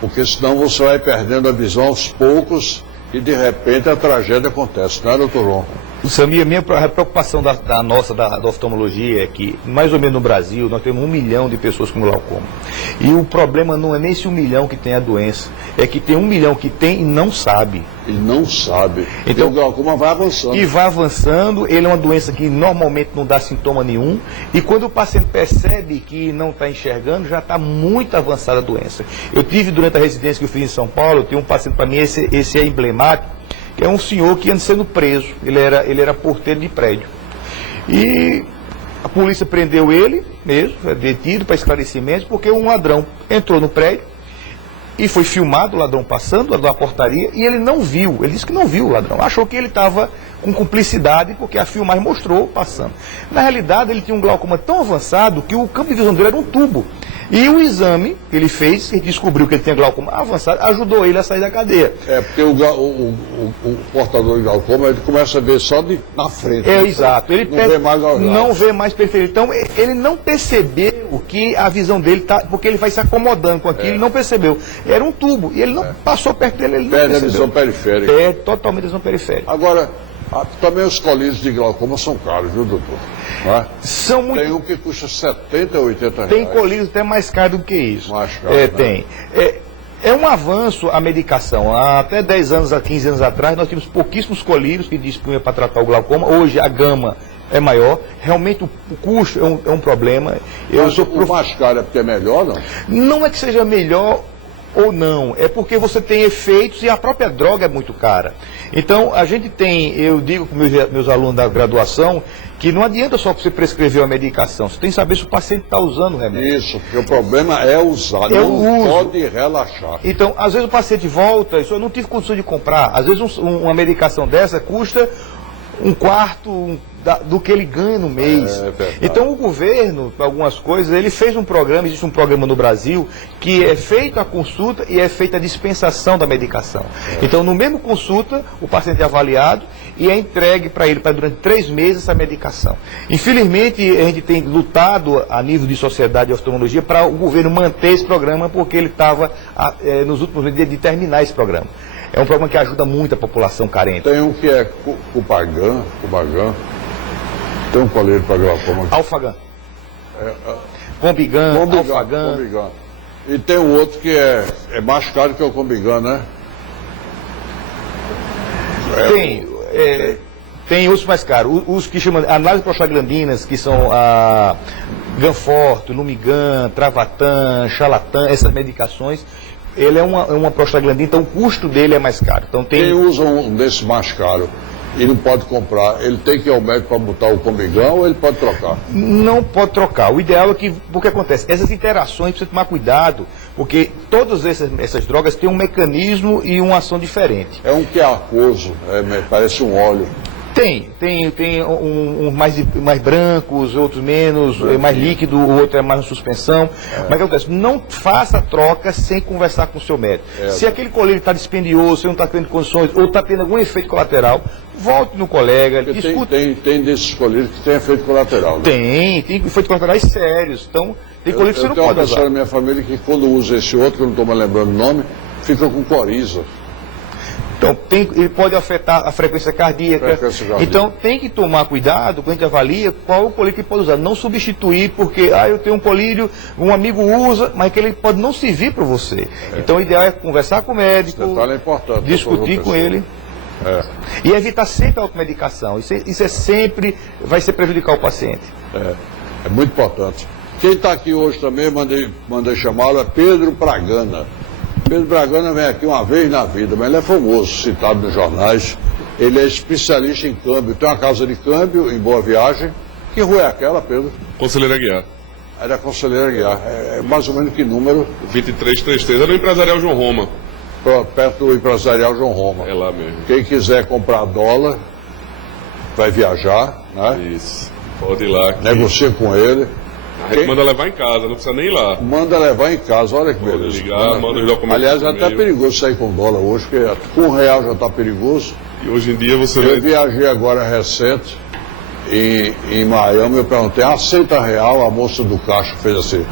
porque senão você vai perdendo a visão aos poucos e de repente a tragédia acontece, não é, doutor João? Samir, a preocupação da oftalmologia é que, mais ou menos no Brasil, nós temos 1 milhão de pessoas com glaucoma. E o problema não é nem esse 1 milhão que tem a doença, é que tem 1 milhão que tem e não sabe. E não sabe. Então, o glaucoma vai avançando. E vai avançando, ele é uma doença que normalmente não dá sintoma nenhum, e quando o paciente percebe que não está enxergando, já está muito avançada a doença. Eu tive, durante a residência que eu fiz em São Paulo, eu tenho um paciente, para mim, esse é emblemático, que é um senhor que ia sendo preso, ele era porteiro de prédio. E a polícia prendeu ele mesmo, foi detido para esclarecimentos, porque um ladrão entrou no prédio e foi filmado, o ladrão passando, o ladrão da portaria, e ele não viu, ele disse que não viu o ladrão, achou que ele estava com cumplicidade, porque a filmagem mostrou passando. Na realidade, ele tinha um glaucoma tão avançado que o campo de visão dele era um tubo. E o exame que ele fez, ele descobriu que ele tinha glaucoma avançado, ajudou ele a sair da cadeia. É, porque o portador de glaucoma, ele começa a ver só na frente. Exato. Ele não vê mais perfeito. Então, ele não percebeu que a visão dele está, porque ele vai se acomodando com aquilo, ele não percebeu. Era um tubo, e ele não passou perto dele, ele não percebeu. Perde a visão periférica. É, totalmente a visão periférica. Agora, também os colírios de glaucoma são caros, viu, doutor? Não é? São muito... Tem um que custa 70 ou 80 reais. Tem colírios até mais caros do que isso. Mais caro, né? Tem. É um avanço a medicação. Há até 10 anos, a 15 anos atrás, nós tínhamos pouquíssimos colírios que dispunham para tratar o glaucoma. Hoje a gama é maior. Realmente o custo é um problema. O mais caro é porque é melhor, não? Não é que seja melhor ou não, é porque você tem efeitos e a própria droga é muito cara. Então, a gente tem, eu digo com meus alunos da graduação, que não adianta só você prescrever a medicação, você tem que saber se o paciente está usando o remédio. Isso, porque o problema é usar, não pode relaxar. Então, às vezes o paciente volta, eu não tive condição de comprar, às vezes uma medicação dessa custa um quarto, do que ele ganha no mês. verdade. Então o governo, para algumas coisas, ele fez um programa, existe um programa no Brasil, que é feita a consulta e é feita a dispensação da medicação. Então, no mesmo consulta, o paciente é avaliado e é entregue para ele durante 3 meses essa medicação. Infelizmente, a gente tem lutado a nível de sociedade de oftalmologia para o governo manter esse programa, porque ele estava nos últimos dias de terminar esse programa. É um programa que ajuda muito a população carente. Tem um que é Cubagan. Tem um coleiro para glaucoma. Alfagan. Combigan, Alfagan. Combigan. E tem um outro que é mais caro que o Combigan, né? Tem outros mais caros. Os que chamam análise prostaglandinas, que são a Ganforto, Lumigan, Travatan, Xalatan, essas medicações, ele é uma prostaglandina, então o custo dele é mais caro. Então Quem usa um desses mais caro e não pode comprar, ele tem que ir ao médico para botar o Combigan ou ele pode trocar? Não pode trocar. O ideal é que, porque acontece, essas interações precisa tomar cuidado, porque todas essas drogas têm um mecanismo e uma ação diferente. É um que é aquoso, parece um óleo. Tem mais brancos, outros menos, mais líquido, o outro é mais uma suspensão. Mas o que acontece? Não faça a troca sem conversar com o seu médico. Se aquele colírio está dispendioso, você não está tendo condições, ou está tendo algum efeito colateral, volte no colega, escute. Tem desses colírios que tem efeito colateral, né? Tem efeitos colaterais sérios. Então, tem colírio que você não pode usar. Eu tenho uma pessoa na minha família que quando usa esse outro, que eu não estou mais lembrando o nome, fica com coriza. Então, ele pode afetar a frequência cardíaca. Então, tem que tomar cuidado quando a gente avalia qual o colírio que pode usar. Não substituir, porque eu tenho um colírio, um amigo usa, mas que ele pode não servir para você. Então, o ideal é conversar com o médico, discutir com ele. E evitar sempre a automedicação. Isso é sempre, vai ser prejudicar o paciente. É muito importante. Quem está aqui hoje também, mandei chamá-lo, é Pedro Bragana. Pedro Bragana vem aqui uma vez na vida, mas ele é famoso, citado nos jornais. Ele é especialista em câmbio. Tem uma casa de câmbio em Boa Viagem. Que rua é aquela, Pedro? Conselheiro Aguiar. Era Conselheiro Aguiar. É mais ou menos que número? 2333. É do Empresarial João Roma. Perto do Empresarial João Roma. É lá mesmo. Quem quiser comprar dólar, vai viajar, né? Isso. Pode ir lá. Aqui. Negocia com ele. A gente manda levar em casa, não precisa nem ir lá. Manda levar em casa, olha que beleza. Ligar, manda os documentos. Aliás, é até perigoso sair com dólar hoje, porque com R$1 já está perigoso. E hoje em dia você Eu viajei agora recente em Miami, eu perguntei, aceita real? A moça do caixa fez assim.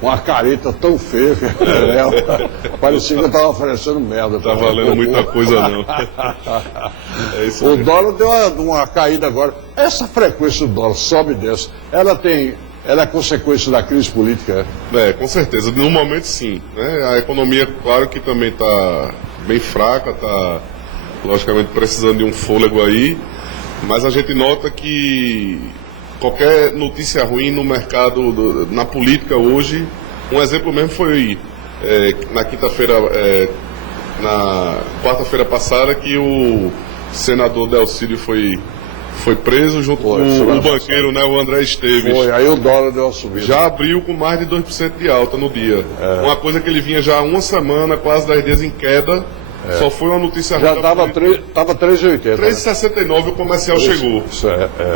Uma careta tão feia que parecia que eu estava oferecendo merda. Tá valendo muita coisa não. É isso o mesmo. dólar deu uma caída agora. Essa frequência do dólar sobe e desce. Ela é consequência da crise política? Com certeza. No momento sim. Né? A economia, claro que também está bem fraca, está logicamente precisando de um fôlego aí, mas a gente nota que qualquer notícia ruim no mercado, na política hoje, um exemplo mesmo foi na quinta-feira, na quarta-feira passada, que o senador Delcídio foi preso junto com o banqueiro, né, o André Esteves. Aí o dólar deu uma subida. Já abriu com mais de 2% de alta no dia. Uma coisa que ele vinha já há uma semana, quase 10 dias em queda. Só foi uma notícia já estava 3,80. 3,69 o comercial chegou.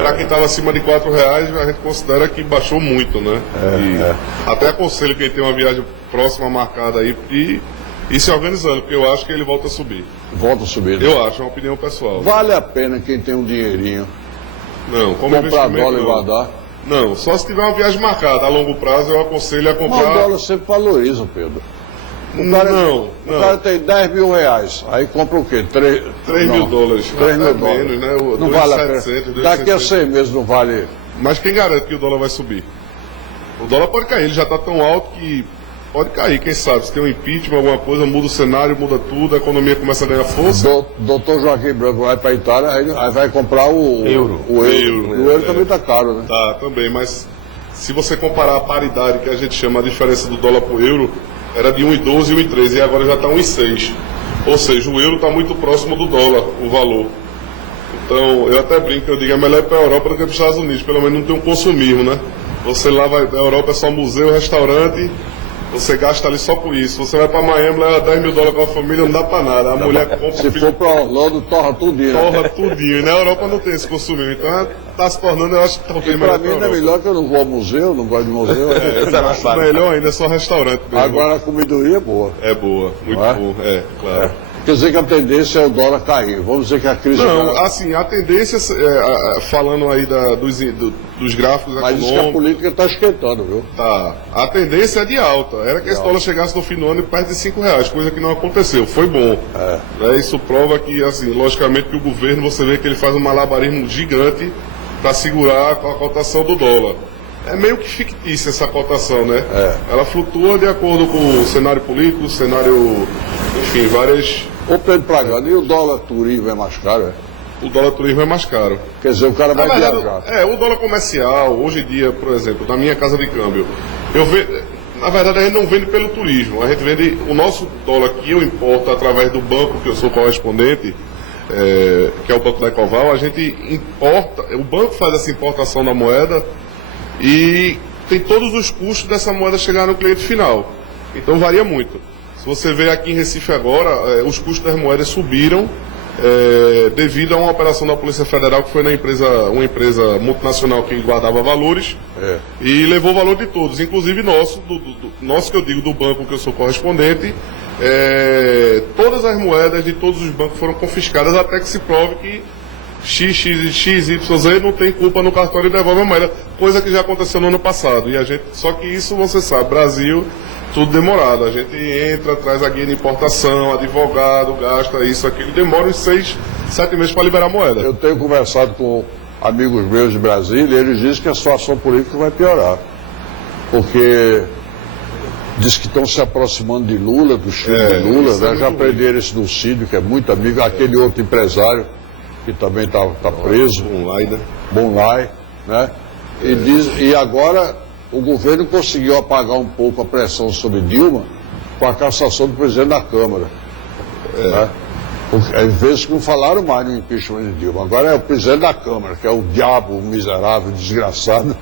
Para quem estava acima de R$4, a gente considera que baixou muito, né? Até aconselho quem tem uma viagem próxima marcada aí e se organizando, porque eu acho que ele volta a subir. Volta a subir, né? Eu acho, é uma opinião pessoal. Vale a pena quem tem um dinheirinho não, como comprar dólar e guardar? Não, só se tiver uma viagem marcada a longo prazo, eu aconselho a comprar. Mas o dólar sempre valoriza, Pedro. O cara tem R$10.000, aí compra o quê? 3 mil dólares. 3 mil dólares. Menos, né? Não vale a pena. Daqui a 6 meses não vale. Mas quem garante que o dólar vai subir? O dólar pode cair, ele já está tão alto que pode cair, quem sabe? Se tem um impeachment, alguma coisa, muda o cenário, muda tudo, a economia começa a ganhar força. Doutor Joaquim Branco vai para a Itália, aí vai comprar o euro. O euro também está caro, né? Tá, também, mas se você comparar a paridade, que a gente chama a diferença do dólar para o euro, era de 1,12 e 1,13 e agora já está 1,6. Ou seja, o euro está muito próximo do dólar, o valor. Então, eu até brinco, eu digo, é melhor ir para a Europa do que para os Estados Unidos, pelo menos não tem um consumismo, né? Você lá vai, a Europa é só museu, restaurante, Você gasta ali só por isso. Você vai para Miami, leva 10 mil dólares com a família, não dá para nada. A mulher compra... Se for para Orlando, torra tudinho. Torra tudinho. E na Europa não tem esse consumo. Então está se tornando, eu acho que talvez Para melhor mim não é melhor que eu não vou ao museu, não gosto de museu. Eu acho melhor ainda, é só restaurante mesmo. Agora a comidoria é boa. É boa, muito Não é? boa. Claro. Quer dizer que a tendência é o dólar cair. Vamos dizer que a crise... Não, assim, a tendência, falando aí dos gráficos Mas isso que a econômicos, política está esquentando, viu? tá, a tendência é de alta. Era que esse dólar chegasse no fim do ano perto de R$5, coisa que não aconteceu. Foi bom. Né, isso prova que, assim, logicamente que o governo, você vê que ele faz um malabarismo gigante para segurar a cotação do dólar. É meio que fictícia essa cotação, né? Ela flutua de acordo com o cenário político, o cenário, enfim, várias... Ô Pedro Pragano, e o dólar turismo é mais caro, é? O dólar turismo é mais caro. Quer dizer, o cara vai Na verdade, viajar. o dólar comercial, hoje em dia, por exemplo, na minha casa de câmbio, na verdade a gente não vende pelo turismo, a gente vende o nosso dólar que eu importo através do banco que eu sou correspondente, que é o Banco da Ecoval, a gente importa, o banco faz essa importação da moeda e tem todos os custos dessa moeda chegar no cliente final. Então varia muito. Se você vê aqui em Recife agora, os custos das moedas subiram devido a uma operação da Polícia Federal que foi uma empresa multinacional que guardava valores e levou o valor de todos, inclusive nosso, nosso que eu digo do banco que eu sou correspondente. Todas as moedas de todos os bancos foram confiscadas até que se prove que XYZ não tem culpa no cartório e devolve a moeda, coisa que já aconteceu no ano passado. Só que isso você sabe, Brasil, tudo demorado. A gente entra, traz a guia de importação, advogado, gasta isso, aquilo, demora uns 6, 7 meses para liberar a moeda. Eu tenho conversado com amigos meus de Brasília e eles dizem que a situação política vai piorar. Porque diz que estão se aproximando de Lula, do estilo de Lula, né? Já prenderam esse do Cídio, que é muito amigo, aquele outro empresário que também está preso, Bonlai, né? E agora o governo conseguiu apagar um pouco a pressão sobre Dilma com a cassação do presidente da Câmara. Né? Às vezes que não falaram mais no impeachment de Dilma, agora é o presidente da Câmara, que é o diabo, o miserável, desgraçado.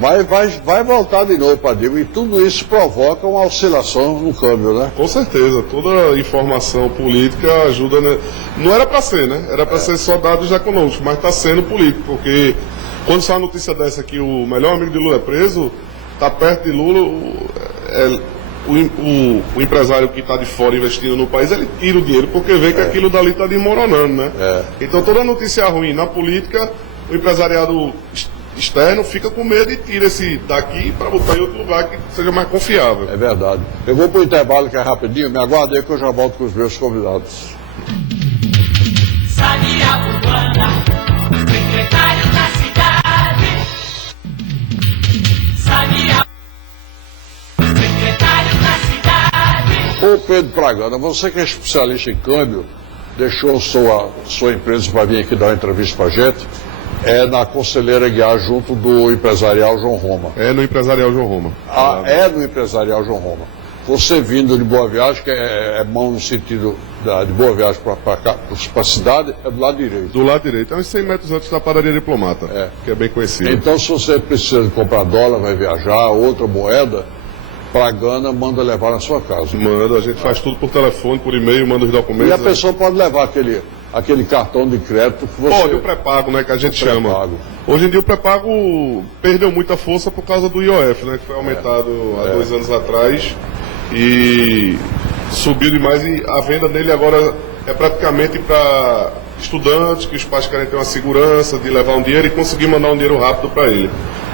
Mas vai voltar de novo para Dilma e tudo isso provoca uma oscilação no câmbio, né? Com certeza, toda informação política ajuda, né? Não era para ser, né? Era para ser só dados econômicos, mas está sendo político, porque quando sai uma notícia dessa que o melhor amigo de Lula é preso, está perto de Lula, o empresário que está de fora investindo no país, ele tira o dinheiro, porque vê que aquilo dali está desmoronando, né? Então toda notícia ruim na política, o empresariado externo fica com medo e tira esse daqui para botar em outro lugar que seja mais confiável. É verdade. Eu vou para o intervalo que é rapidinho, me aguarde aí que eu já volto com os meus convidados. Sadia Urbana, secretário da cidade. Sadia, secretário da cidade. Ô Pedro Pragana, você que é especialista em câmbio, deixou sua empresa para vir aqui dar uma entrevista para a gente. É na Conselheira Guiar, junto do empresarial João Roma. É no empresarial João Roma. É no empresarial João Roma. Você vindo de Boa Viagem, que é mão no sentido de Boa Viagem para a cidade, é do lado direito. Do lado direito. É uns 100 metros antes da padaria Diplomata, que é bem conhecida. Então, se você precisa comprar dólar, vai viajar, outra moeda, Pragana manda levar na sua casa. Manda, a gente faz tudo por telefone, por e-mail, manda os documentos. E a pessoa pode levar aquele cartão de crédito que você... Pode, o pré-pago, né, que a gente chama. Hoje em dia o pré-pago perdeu muita força por causa do IOF, né, que foi aumentado há 2 anos atrás e subiu demais, e a venda dele agora é praticamente para estudantes, que os pais querem ter uma segurança de levar um dinheiro e conseguir mandar um dinheiro rápido para ele.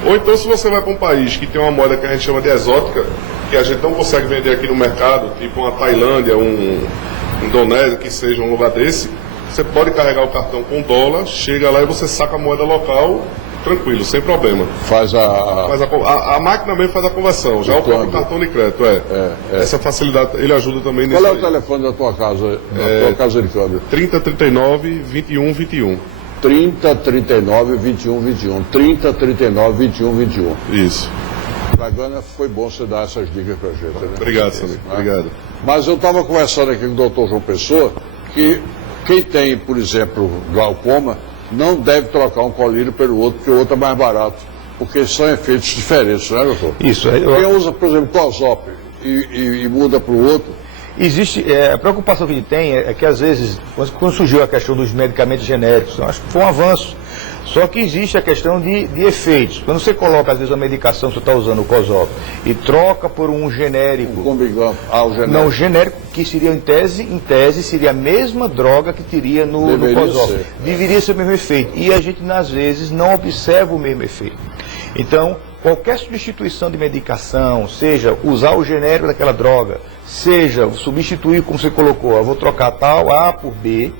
Ou então, se você vai para um país que tem uma moeda que a gente chama de exótica, que a gente não consegue vender aqui no mercado, tipo uma Tailândia, Indonésia, que seja um lugar desse, você pode carregar o cartão com dólar, chega lá e você saca a moeda local, tranquilo, sem problema. A máquina mesmo faz a conversão, já o próprio cartão de crédito, Essa facilidade, ele ajuda também nisso. Qual é o telefone da tua casa, tua casa de câmbio? 3039 2121. 3039 2121. 3039 2121. Isso. Pragana, foi bom você dar essas dicas pra gente, né? Obrigado, Samir. Obrigado. Mas eu estava conversando aqui com o doutor João Pessoa, que quem tem, por exemplo, glaucoma, não deve trocar um colírio pelo outro, porque o outro é mais barato. Porque são efeitos diferentes, né, doutor? Isso. Quem usa, por exemplo, COSOP, e muda para o outro. Existe, a preocupação que a gente tem é que às vezes, quando surgiu a questão dos medicamentos genéricos, eu acho que foi um avanço. Só que existe a questão de efeitos. Quando você coloca, às vezes, uma medicação que você está usando, o COSOP, e troca por um genérico. O genérico. Não, o genérico, que seria em tese, seria a mesma droga que teria no COSOP. Deveria ser o mesmo efeito. E a gente, às vezes, não observa o mesmo efeito. Então, qualquer substituição de medicação, seja usar o genérico daquela droga, seja substituir, como você colocou, eu vou trocar tal A por B,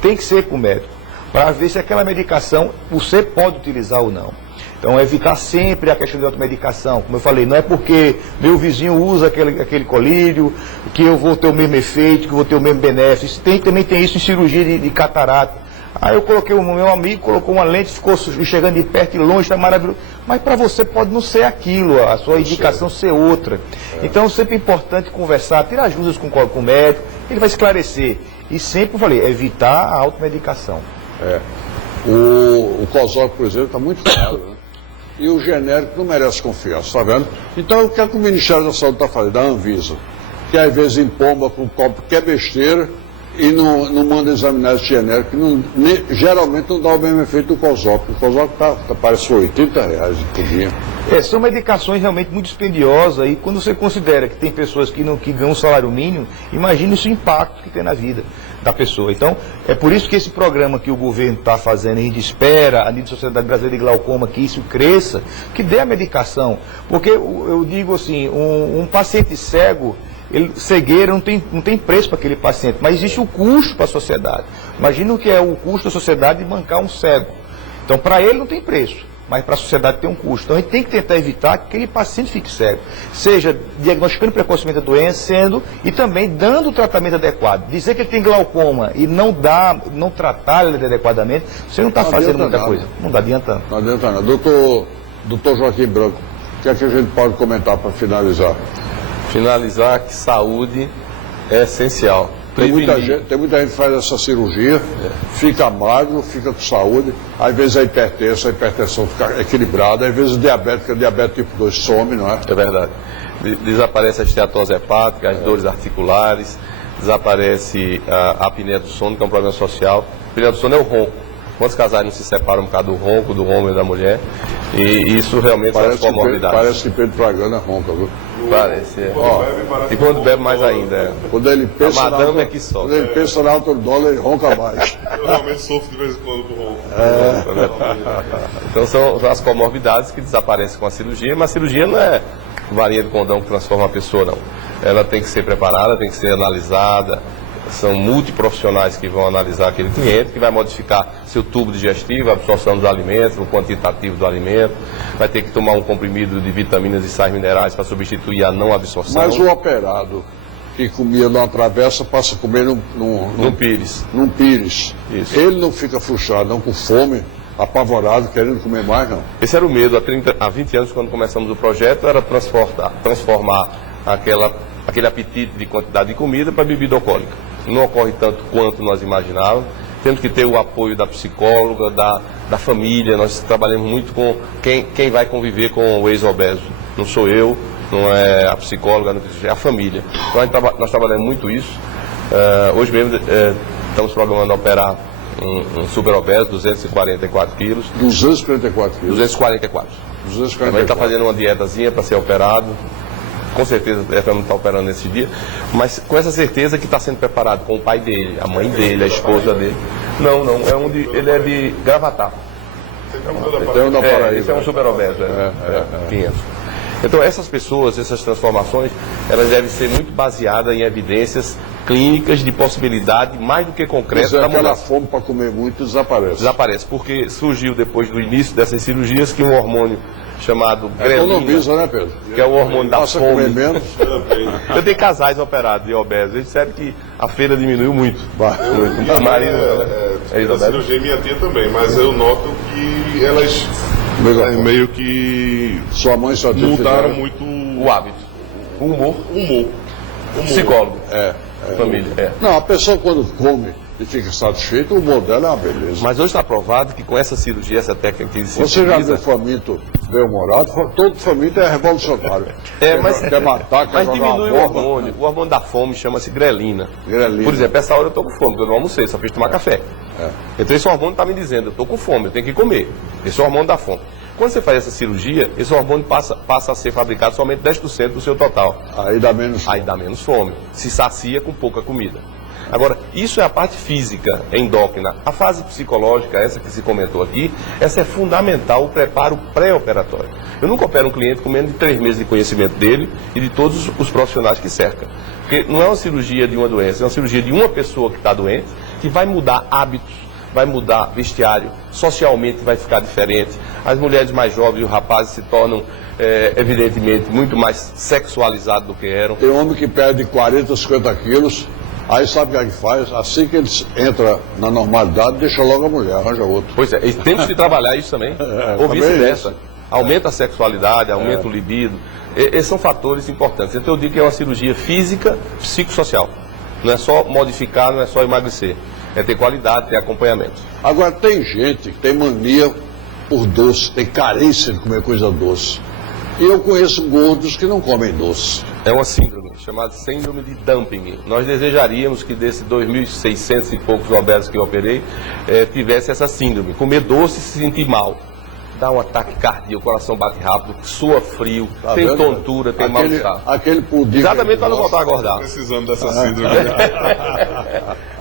tem que ser com o médico, para ver se aquela medicação você pode utilizar ou não. Então, evitar sempre a questão de automedicação. Como eu falei, não é porque meu vizinho usa aquele colírio que eu vou ter o mesmo efeito, que eu vou ter o mesmo benefício. Também tem isso em cirurgia de catarata. Aí eu coloquei, o meu amigo colocou uma lente, ficou enxergando de perto e longe, está maravilhoso. Mas para você pode não ser aquilo, a sua indicação ser outra. Então, sempre é importante conversar, tirar as dúvidas com o médico, ele vai esclarecer. E sempre, eu falei, evitar a automedicação. O COSOP, por exemplo, está muito caro, né? E o genérico não merece confiança, está vendo? Então, o que é que o Ministério da Saúde está fazendo? Da Anvisa, que às vezes empomba com o copo que é besteira e não manda examinar esse genérico, que geralmente não dá o mesmo efeito do COSOP. O COSOP parece R$80 por dia. São medicações realmente muito dispendiosas, e quando você considera que tem pessoas que ganham um salário mínimo, imagine esse impacto que tem na vida da pessoa. Então, é por isso que esse programa que o governo está fazendo, a gente espera, a nível da Sociedade Brasileira de Glaucoma, que isso cresça, que dê a medicação. Porque eu digo assim, um paciente cego, cegueira não tem preço para aquele paciente, mas existe o custo para a sociedade. Imagina o que é o custo da sociedade de bancar um cego. Então, para ele não tem preço, mas para a sociedade tem um custo. Então, a gente tem que tentar evitar que aquele paciente fique cego, seja diagnosticando precocemente a doença, e também dando o tratamento adequado. Dizer que ele tem glaucoma e não tratar ele adequadamente, você não está fazendo muita coisa. Não está adiantando. Não adianta nada. Doutor Joaquim Branco, o que é que a gente pode comentar para finalizar? Finalizar que saúde é essencial. Tem muita gente que faz essa cirurgia, fica magro, fica com saúde, às vezes é hipertenso, a hipertensão fica equilibrada, às vezes diabética, diabetes tipo 2 some, não é? É verdade. Desaparece a esteatose hepática, as dores articulares, desaparece a apneia do sono, que é um problema social. A apneia do sono é o ronco. Quantos casais não se separam por causa do ronco, do homem e da mulher? E isso realmente são as comorbidades. Parece que Pedro Fragana ronca, viu? Parece, E quando bebe mais ainda. Quando ele pensa a madame é que sofre. Quando ele pensa na alta do dólar, ele ronca mais. Eu realmente sofro de vez em quando com ronco. Então são as comorbidades que desaparecem com a cirurgia, mas a cirurgia não é varinha de condão que transforma a pessoa, não. Ela tem que ser preparada, tem que ser analisada. São multiprofissionais que vão analisar aquele cliente, que vai modificar seu tubo digestivo, a absorção dos alimentos, o quantitativo do alimento, vai ter que tomar um comprimido de vitaminas e sais minerais para substituir a não absorção. Mas o operado que comia numa travessa passa a comer num pires. Num pires. Isso. Ele não fica frustrado, não, com fome, apavorado, querendo comer mais, não. Esse era o medo. Há 20 anos, quando começamos o projeto, era transformar aquele apetite de quantidade de comida para bebida alcoólica. Não ocorre tanto quanto nós imaginávamos. Temos que ter o apoio da psicóloga, da família. Nós trabalhamos muito com quem vai conviver com o ex-obeso. Não sou eu, não é a psicóloga, é a família. Então nós trabalhamos muito isso. Hoje mesmo estamos programando operar um super obeso, 244 quilos. 244 quilos? 244. Também está fazendo uma dietazinha para ser operado. Com certeza ele está operando nesse dia, mas com essa certeza que está sendo preparado com o pai dele, a mãe dele, a esposa dele. Não, ele é de Gravatar. Esse é um super obeso, 500. Então essas pessoas, essas transformações, elas devem ser muito baseadas em evidências clínicas de possibilidade, mais do que concreta. Aquela fome para comer muito desaparece. Desaparece, porque surgiu depois do início dessas cirurgias que um hormônio chamado grelina, economiza, né, Pedro? Que é o hormônio da fome. Comer menos. Eu tenho casais operados de obesos, eles disseram que a feira diminuiu muito. A cirurgia minha tia também, mas eu noto que elas meio que sua mãe só mudaram muito o hábito, o humor. Humor. Psicólogo. Família. Não, a pessoa quando come e fica satisfeito, o humor dela é uma beleza. Mas hoje está provado que com essa cirurgia, essa técnica que se Você já utiliza... viu faminto bem-humorado? Todo faminto é revolucionário. Quer matar, quer Mas jogar diminui uma o bomba. hormônio. O hormônio da fome chama-se grelina. Grelina. Por exemplo, essa hora eu estou com fome, porque eu não almocei, só fiz tomar café. Então esse hormônio está me dizendo, eu estou com fome, eu tenho que comer. Esse é o hormônio da fome. Quando você faz essa cirurgia, esse hormônio passa a ser fabricado somente 10% do seu total. Aí dá menos fome. Aí dá menos fome. Se sacia com pouca comida. Agora, isso é a parte física, endócrina. A fase psicológica, essa que se comentou aqui, essa é fundamental, o preparo pré-operatório. Eu nunca opero um cliente com menos de 3 meses de conhecimento dele e de todos os profissionais que cercam. Porque não é uma cirurgia de uma doença, é uma cirurgia de uma pessoa que está doente, que vai mudar hábitos, vai mudar vestiário, socialmente vai ficar diferente. As mulheres mais jovens e os rapazes se tornam, evidentemente, muito mais sexualizados do que eram. Tem homem que perde 40, 50 quilos, aí sabe o que é que faz? Assim que ele entra na normalidade, deixa logo a mulher, arranja outro. Pois é, e temos que trabalhar isso também, ou também vice-versa. isso. Aumenta a sexualidade, aumenta o libido. Esses são fatores importantes. Então eu digo que é uma cirurgia física, psicossocial. Não é só modificar, não é só emagrecer. É ter qualidade, ter acompanhamento. Agora, tem gente que tem mania por doce, tem carência de comer coisa doce. E eu conheço gordos que não comem doce. É uma síndrome, chamada síndrome de dumping. Nós desejaríamos que desses 2.600 e poucos obesos que eu operei, tivesse essa síndrome. Comer doce e se sentir mal. Dá um ataque cardíaco, o coração bate rápido, sua frio, Tá tem vendo? tontura, tem mal-estar. Aquele pudim. Exatamente para não voltar a engordar. Precisando dessa síndrome.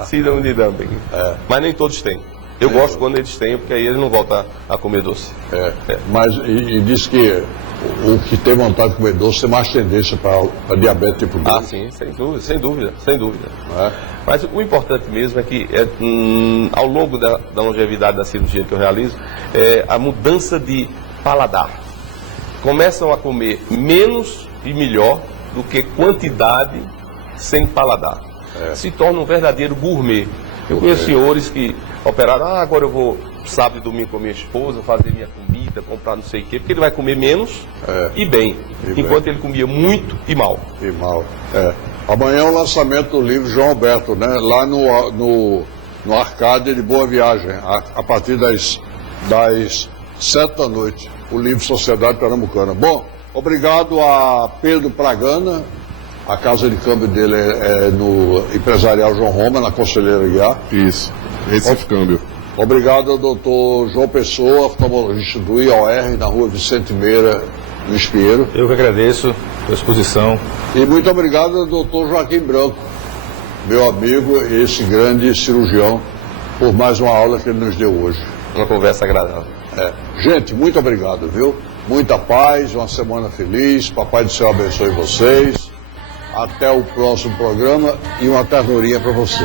Síndrome de dumping. Mas nem todos têm. Eu gosto quando eles têm, porque aí eles não voltam a comer doce. Mas e diz que o que tem vontade de comer doce tem mais tendência para diabetes tipo 2. Ah, sim, sem dúvida, sem dúvida, sem dúvida. É. Mas o importante mesmo é que, ao longo da longevidade da cirurgia que eu realizo, a mudança de paladar. Começam a comer menos e melhor do que quantidade sem paladar. Se torna um verdadeiro gourmet. Eu conheço senhores que operaram, agora eu vou sábado e domingo com a minha esposa, fazer minha comida, comprar não sei o quê, porque ele vai comer menos e bem, enquanto ele comia muito e mal. E mal. Amanhã é o lançamento do livro João Alberto, né? Lá no Arcade de Boa Viagem, a partir das 7 da noite, o livro Sociedade Pernambucana. Bom, obrigado a Pedro Pragana, a casa de câmbio dele é no Empresarial João Roma, na Conselheira Guiar. Isso, Recife Câmbio. Obrigado ao doutor João Pessoa, oftalmologista do IOR, na rua Vicente Meira, no Espinheiro. Eu que agradeço a exposição. E muito obrigado ao doutor Joaquim Branco, meu amigo, esse grande cirurgião, por mais uma aula que ele nos deu hoje. Uma conversa agradável. Gente, muito obrigado, viu? Muita paz, uma semana feliz, Papai do Céu abençoe vocês. Até o próximo programa e uma ternurinha para você.